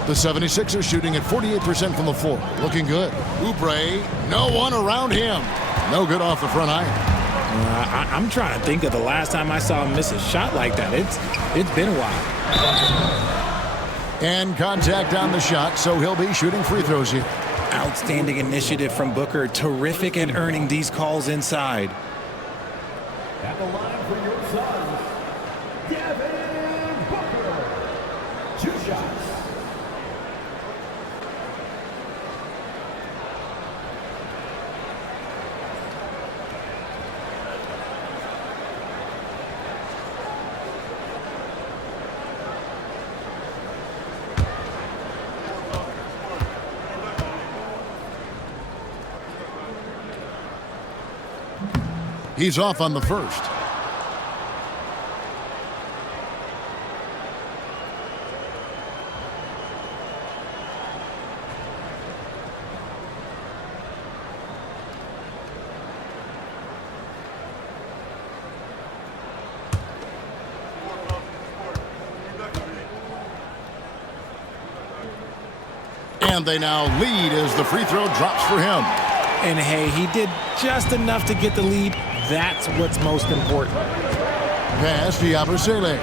The 76ers shooting at 48% from the floor. Looking good. Oubre, no one around him. No good off the front iron. I'm trying to think of the last time I saw him miss a shot like that. It's been a while. And contact on the shot, so he'll be shooting free throws here. Outstanding initiative from Booker. Terrific at earning these calls inside. At the line for your Suns, Devin Booker. 2 shots. He's off on the first. And they now lead as the free throw drops for him. And hey, he did just enough to get the lead. That's what's most important. Pass to Yabusele.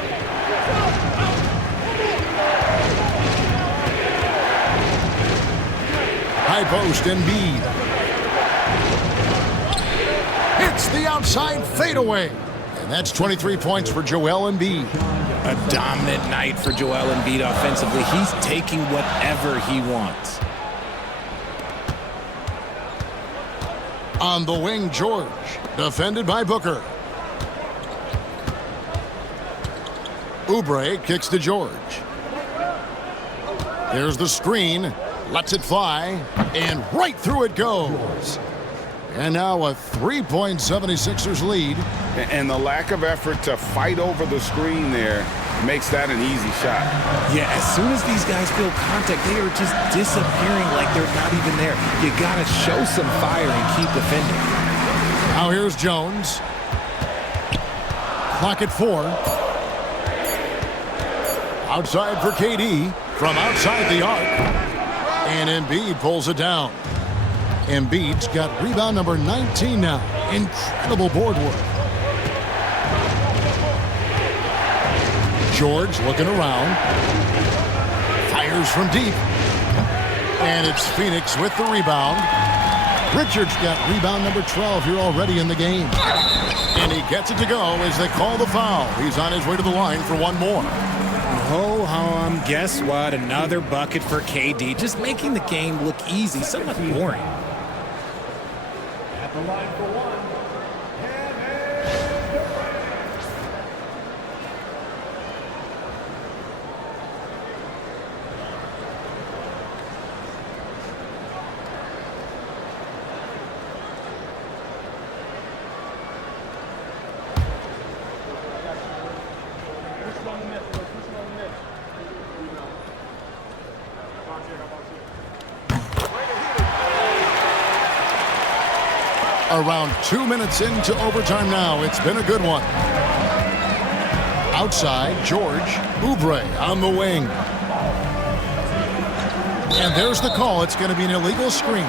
High post Embiid. Hits the outside fadeaway. And that's 23 points for Joel Embiid. A dominant night for Joel Embiid offensively. He's taking whatever he wants. On the wing, George. Defended by Booker. Oubre kicks to George. There's the screen. Lets it fly. And right through it goes. And now a 3-point 76ers lead. And the lack of effort to fight over the screen there makes that an easy shot. Yeah, as soon as these guys feel contact, they are just disappearing like they're not even there. You got to show some fire and keep defending. Now here's Jones. Clock at 4. Outside for KD from outside the arc. And Embiid pulls it down. Embiid's got rebound number 19 now. Incredible board work. George looking around. Fires from deep. And it's Phoenix with the rebound. Richards got rebound number 12 here already in the game. And he gets it to go as they call the foul. He's on his way to the line for one more. Ho-hum, guess what? Another bucket for KD. Just making the game look easy, somewhat boring. At the line for one. Around 2 minutes into overtime now. It's been a good one. Outside, George. Oubre on the wing. And there's the call. It's going to be an illegal screen.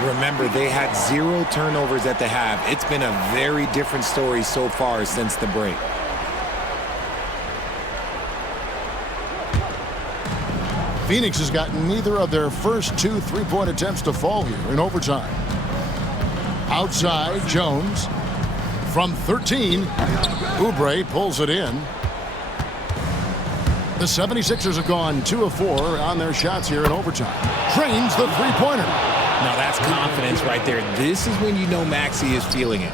Remember, they had 0 turnovers at the half. It's been a very different story so far since the break. Phoenix has gotten neither of their first 2 3-point attempts to fall here in overtime. Outside, Jones. From 13, Oubre pulls it in. The 76ers have gone 2 of 4 on their shots here in overtime. Drains the three-pointer. Now that's confidence right there. This is when you know Maxey is feeling it.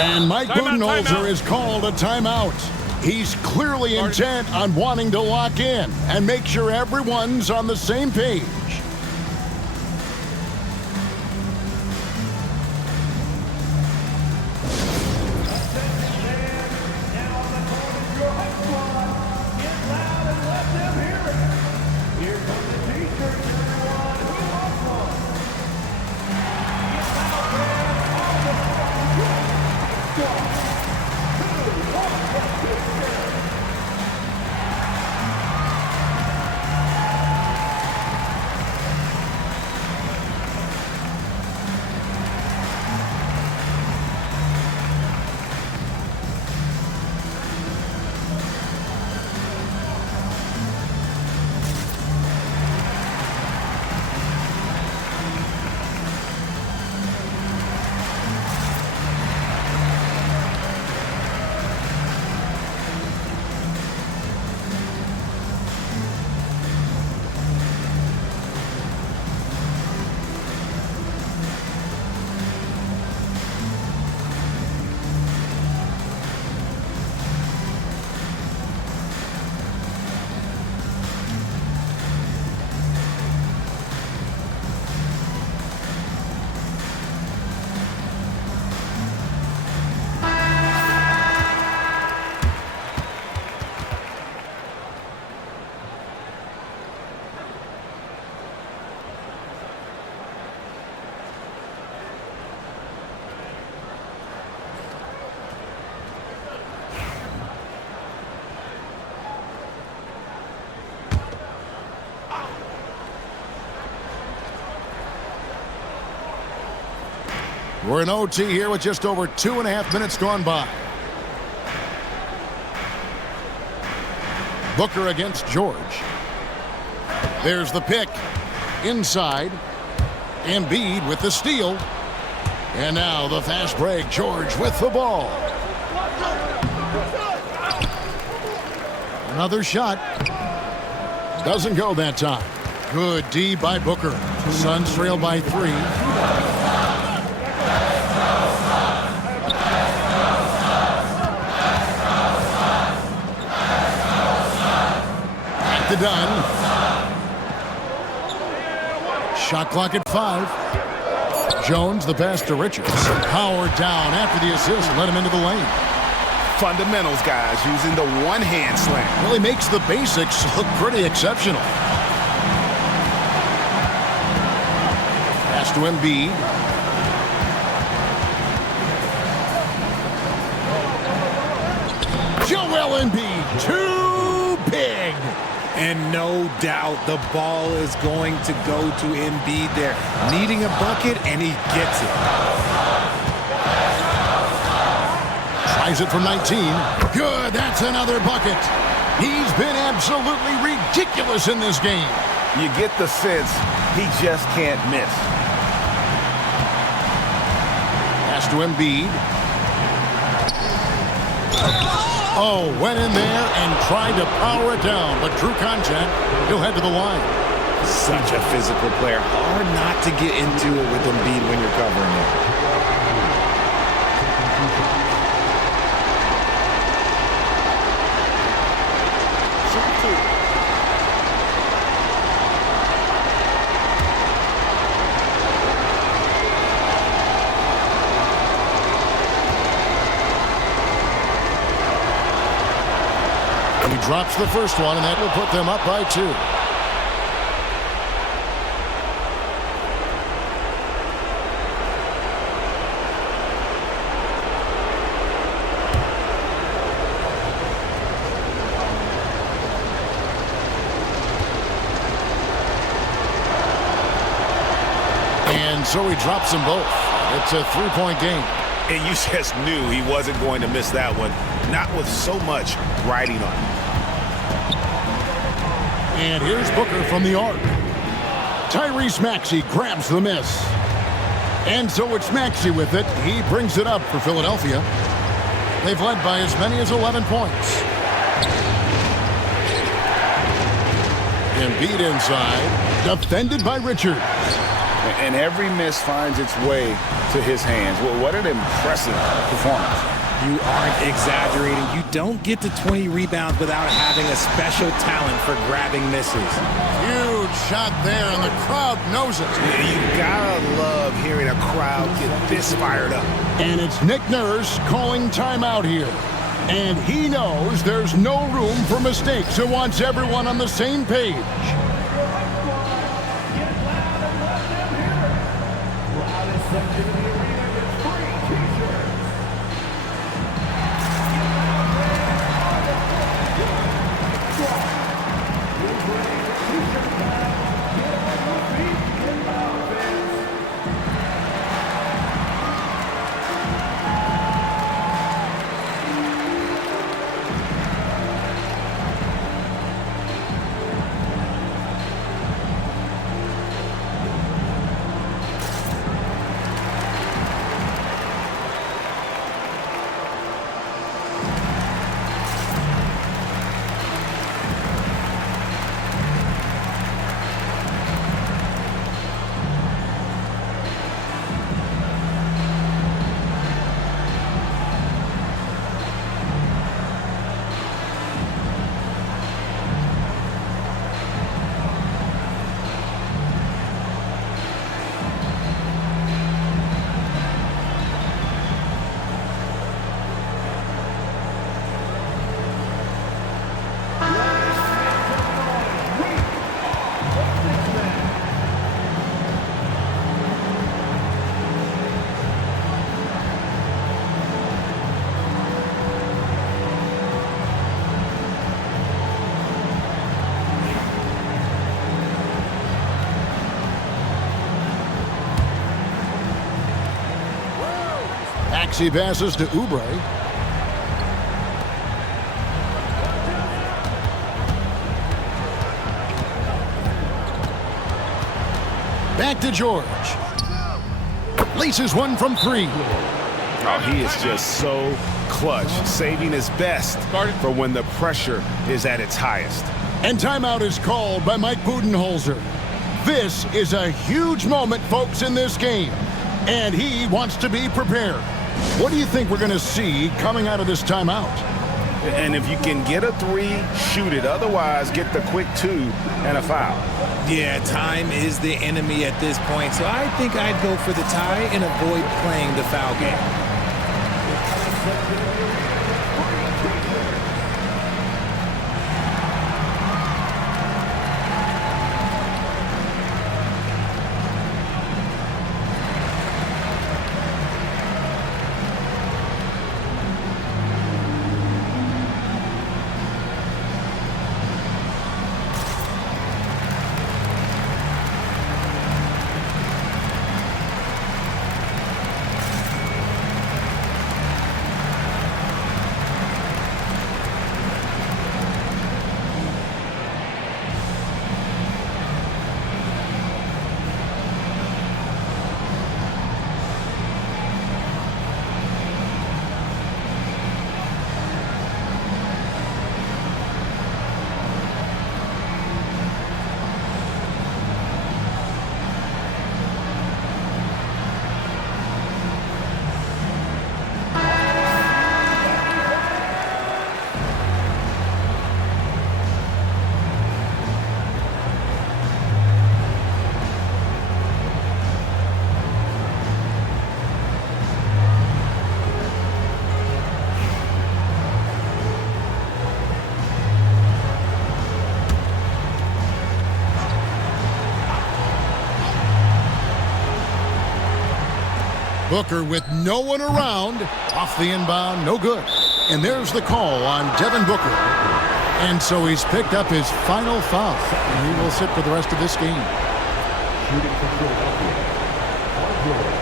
And Mike Budenholzer is called a timeout. He's clearly intent on wanting to lock in and make sure everyone's on the same page. We're in OT here with just over 2.5 minutes gone by. Booker against George. There's the pick. Inside. Embiid with the steal. And now the fast break. George with the ball. Another shot. Doesn't go that time. Good D by Booker. Suns trail by 3. At the done. Shot clock at 5. Jones, the pass to Richards. Howard down after the assist. Let him into the lane. Fundamentals, guys, using the one-hand slam. Really makes the basics look pretty exceptional. Pass to Embiid. Joel Embiid, too big. And no doubt the ball is going to go to Embiid there. Needing a bucket, and he gets it. Tries it from 19. Good, that's another bucket. He's been absolutely ridiculous in this game. You get the sense he just can't miss. Pass to Embiid. Oh, went in there and tried to power it down, but drew contact. He'll head to the line. Such a physical player. Hard not to get into it with Embiid when you're covering him. He drops the first one, and that will put them up by 2. And so he drops them both. It's a 3-point game. And you just knew he wasn't going to miss that one, not with so much riding on it. And here's Booker from the arc. Tyrese Maxey grabs the miss. And so it's Maxey with it. He brings it up for Philadelphia. They've led by as many as 11 points. Embiid inside. Defended by Richards. And every miss finds its way to his hands. Well, what an impressive performance. You aren't exaggerating. You don't get to 20 rebounds without having a special talent for grabbing misses. Huge shot there, and the crowd knows it. You gotta love hearing a crowd get this fired up. And it's Nick Nurse calling timeout here. And he knows there's no room for mistakes and wants everyone on the same page. Maxey passes to Oubre. Back to George. Laces one from 3. Oh, he is just so clutch, saving his best for when the pressure is at its highest. And timeout is called by Mike Budenholzer. This is a huge moment, folks, in this game, and he wants to be prepared. What do you think we're going to see coming out of this timeout? And if you can get a 3, shoot it. Otherwise, get the quick 2 and a foul. Yeah, time is the enemy at this point, so I think I'd go for the tie and avoid playing the foul game. Booker with no one around. Off the inbound, no good. And there's the call on Devin Booker. And so he's picked up his final foul. And he will sit for the rest of this game. Shooting for Philadelphia. Paul George.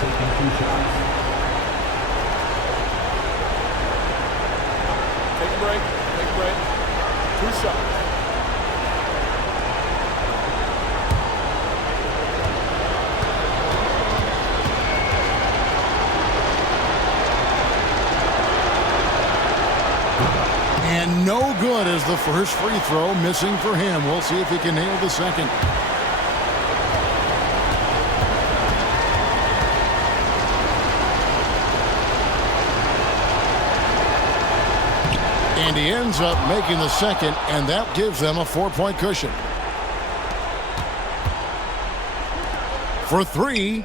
Taking 2 shots. Take a break. Take a break. 2 shots. And no good as the first free throw, missing for him. We'll see if he can nail the second. And he ends up making the second, and that gives them a 4-point cushion. For 3.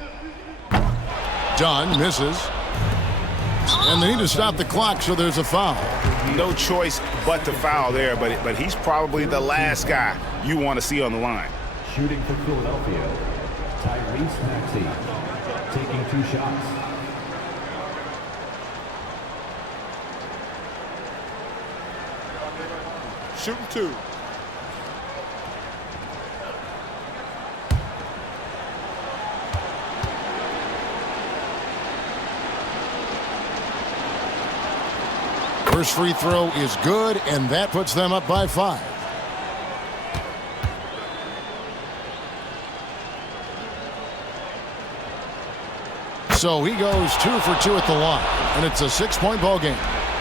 Dunn misses. And they need to stop the clock, so there's a foul. No choice but to foul there, but he's probably the last guy you want to see on the line. Shooting for Philadelphia. Tyrese Maxey. Taking 2 shots. Shooting 2. First free throw is good, and that puts them up by 5. So he goes 2 for 2 at the line, and it's a 6-point ball game.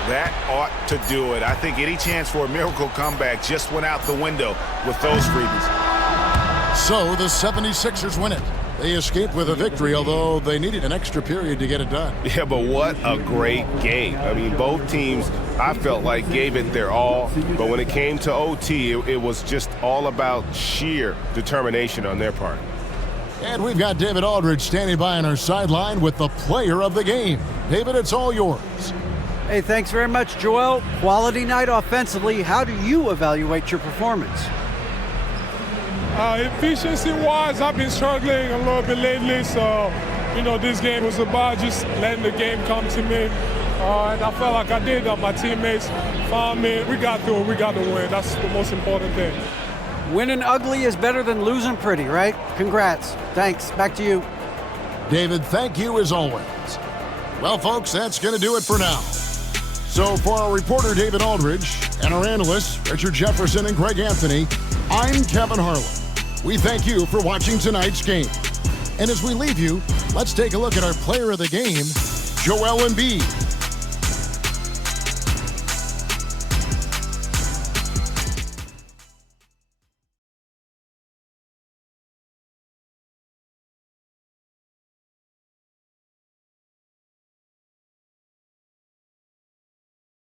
That ought to do it. I think any chance for a miracle comeback just went out the window with those freebies. So the 76ers win it. They escaped with a victory, although they needed an extra period to get it done. Yeah, but what a great game. I mean, both teams, I felt like, gave it their all. But when it came to OT, it was just all about sheer determination on their part. And we've got David Aldridge standing by on our sideline with the player of the game. David, it's all yours. Hey, thanks very much, Joel. Quality night offensively. How do you evaluate your performance? Efficiency-wise, I've been struggling a little bit lately, so, this game was about just letting the game come to me. And I felt like I did. My teammates found me. We got through it. We got the win. That's the most important thing. Winning ugly is better than losing pretty, right? Congrats. Thanks. Back to you. David, thank you as always. Well, folks, that's going to do it for now. So for our reporter, David Aldridge, and our analysts, Richard Jefferson and Greg Anthony, I'm Kevin Harlan. We thank you for watching tonight's game. And as we leave you, let's take a look at our player of the game, Joel Embiid.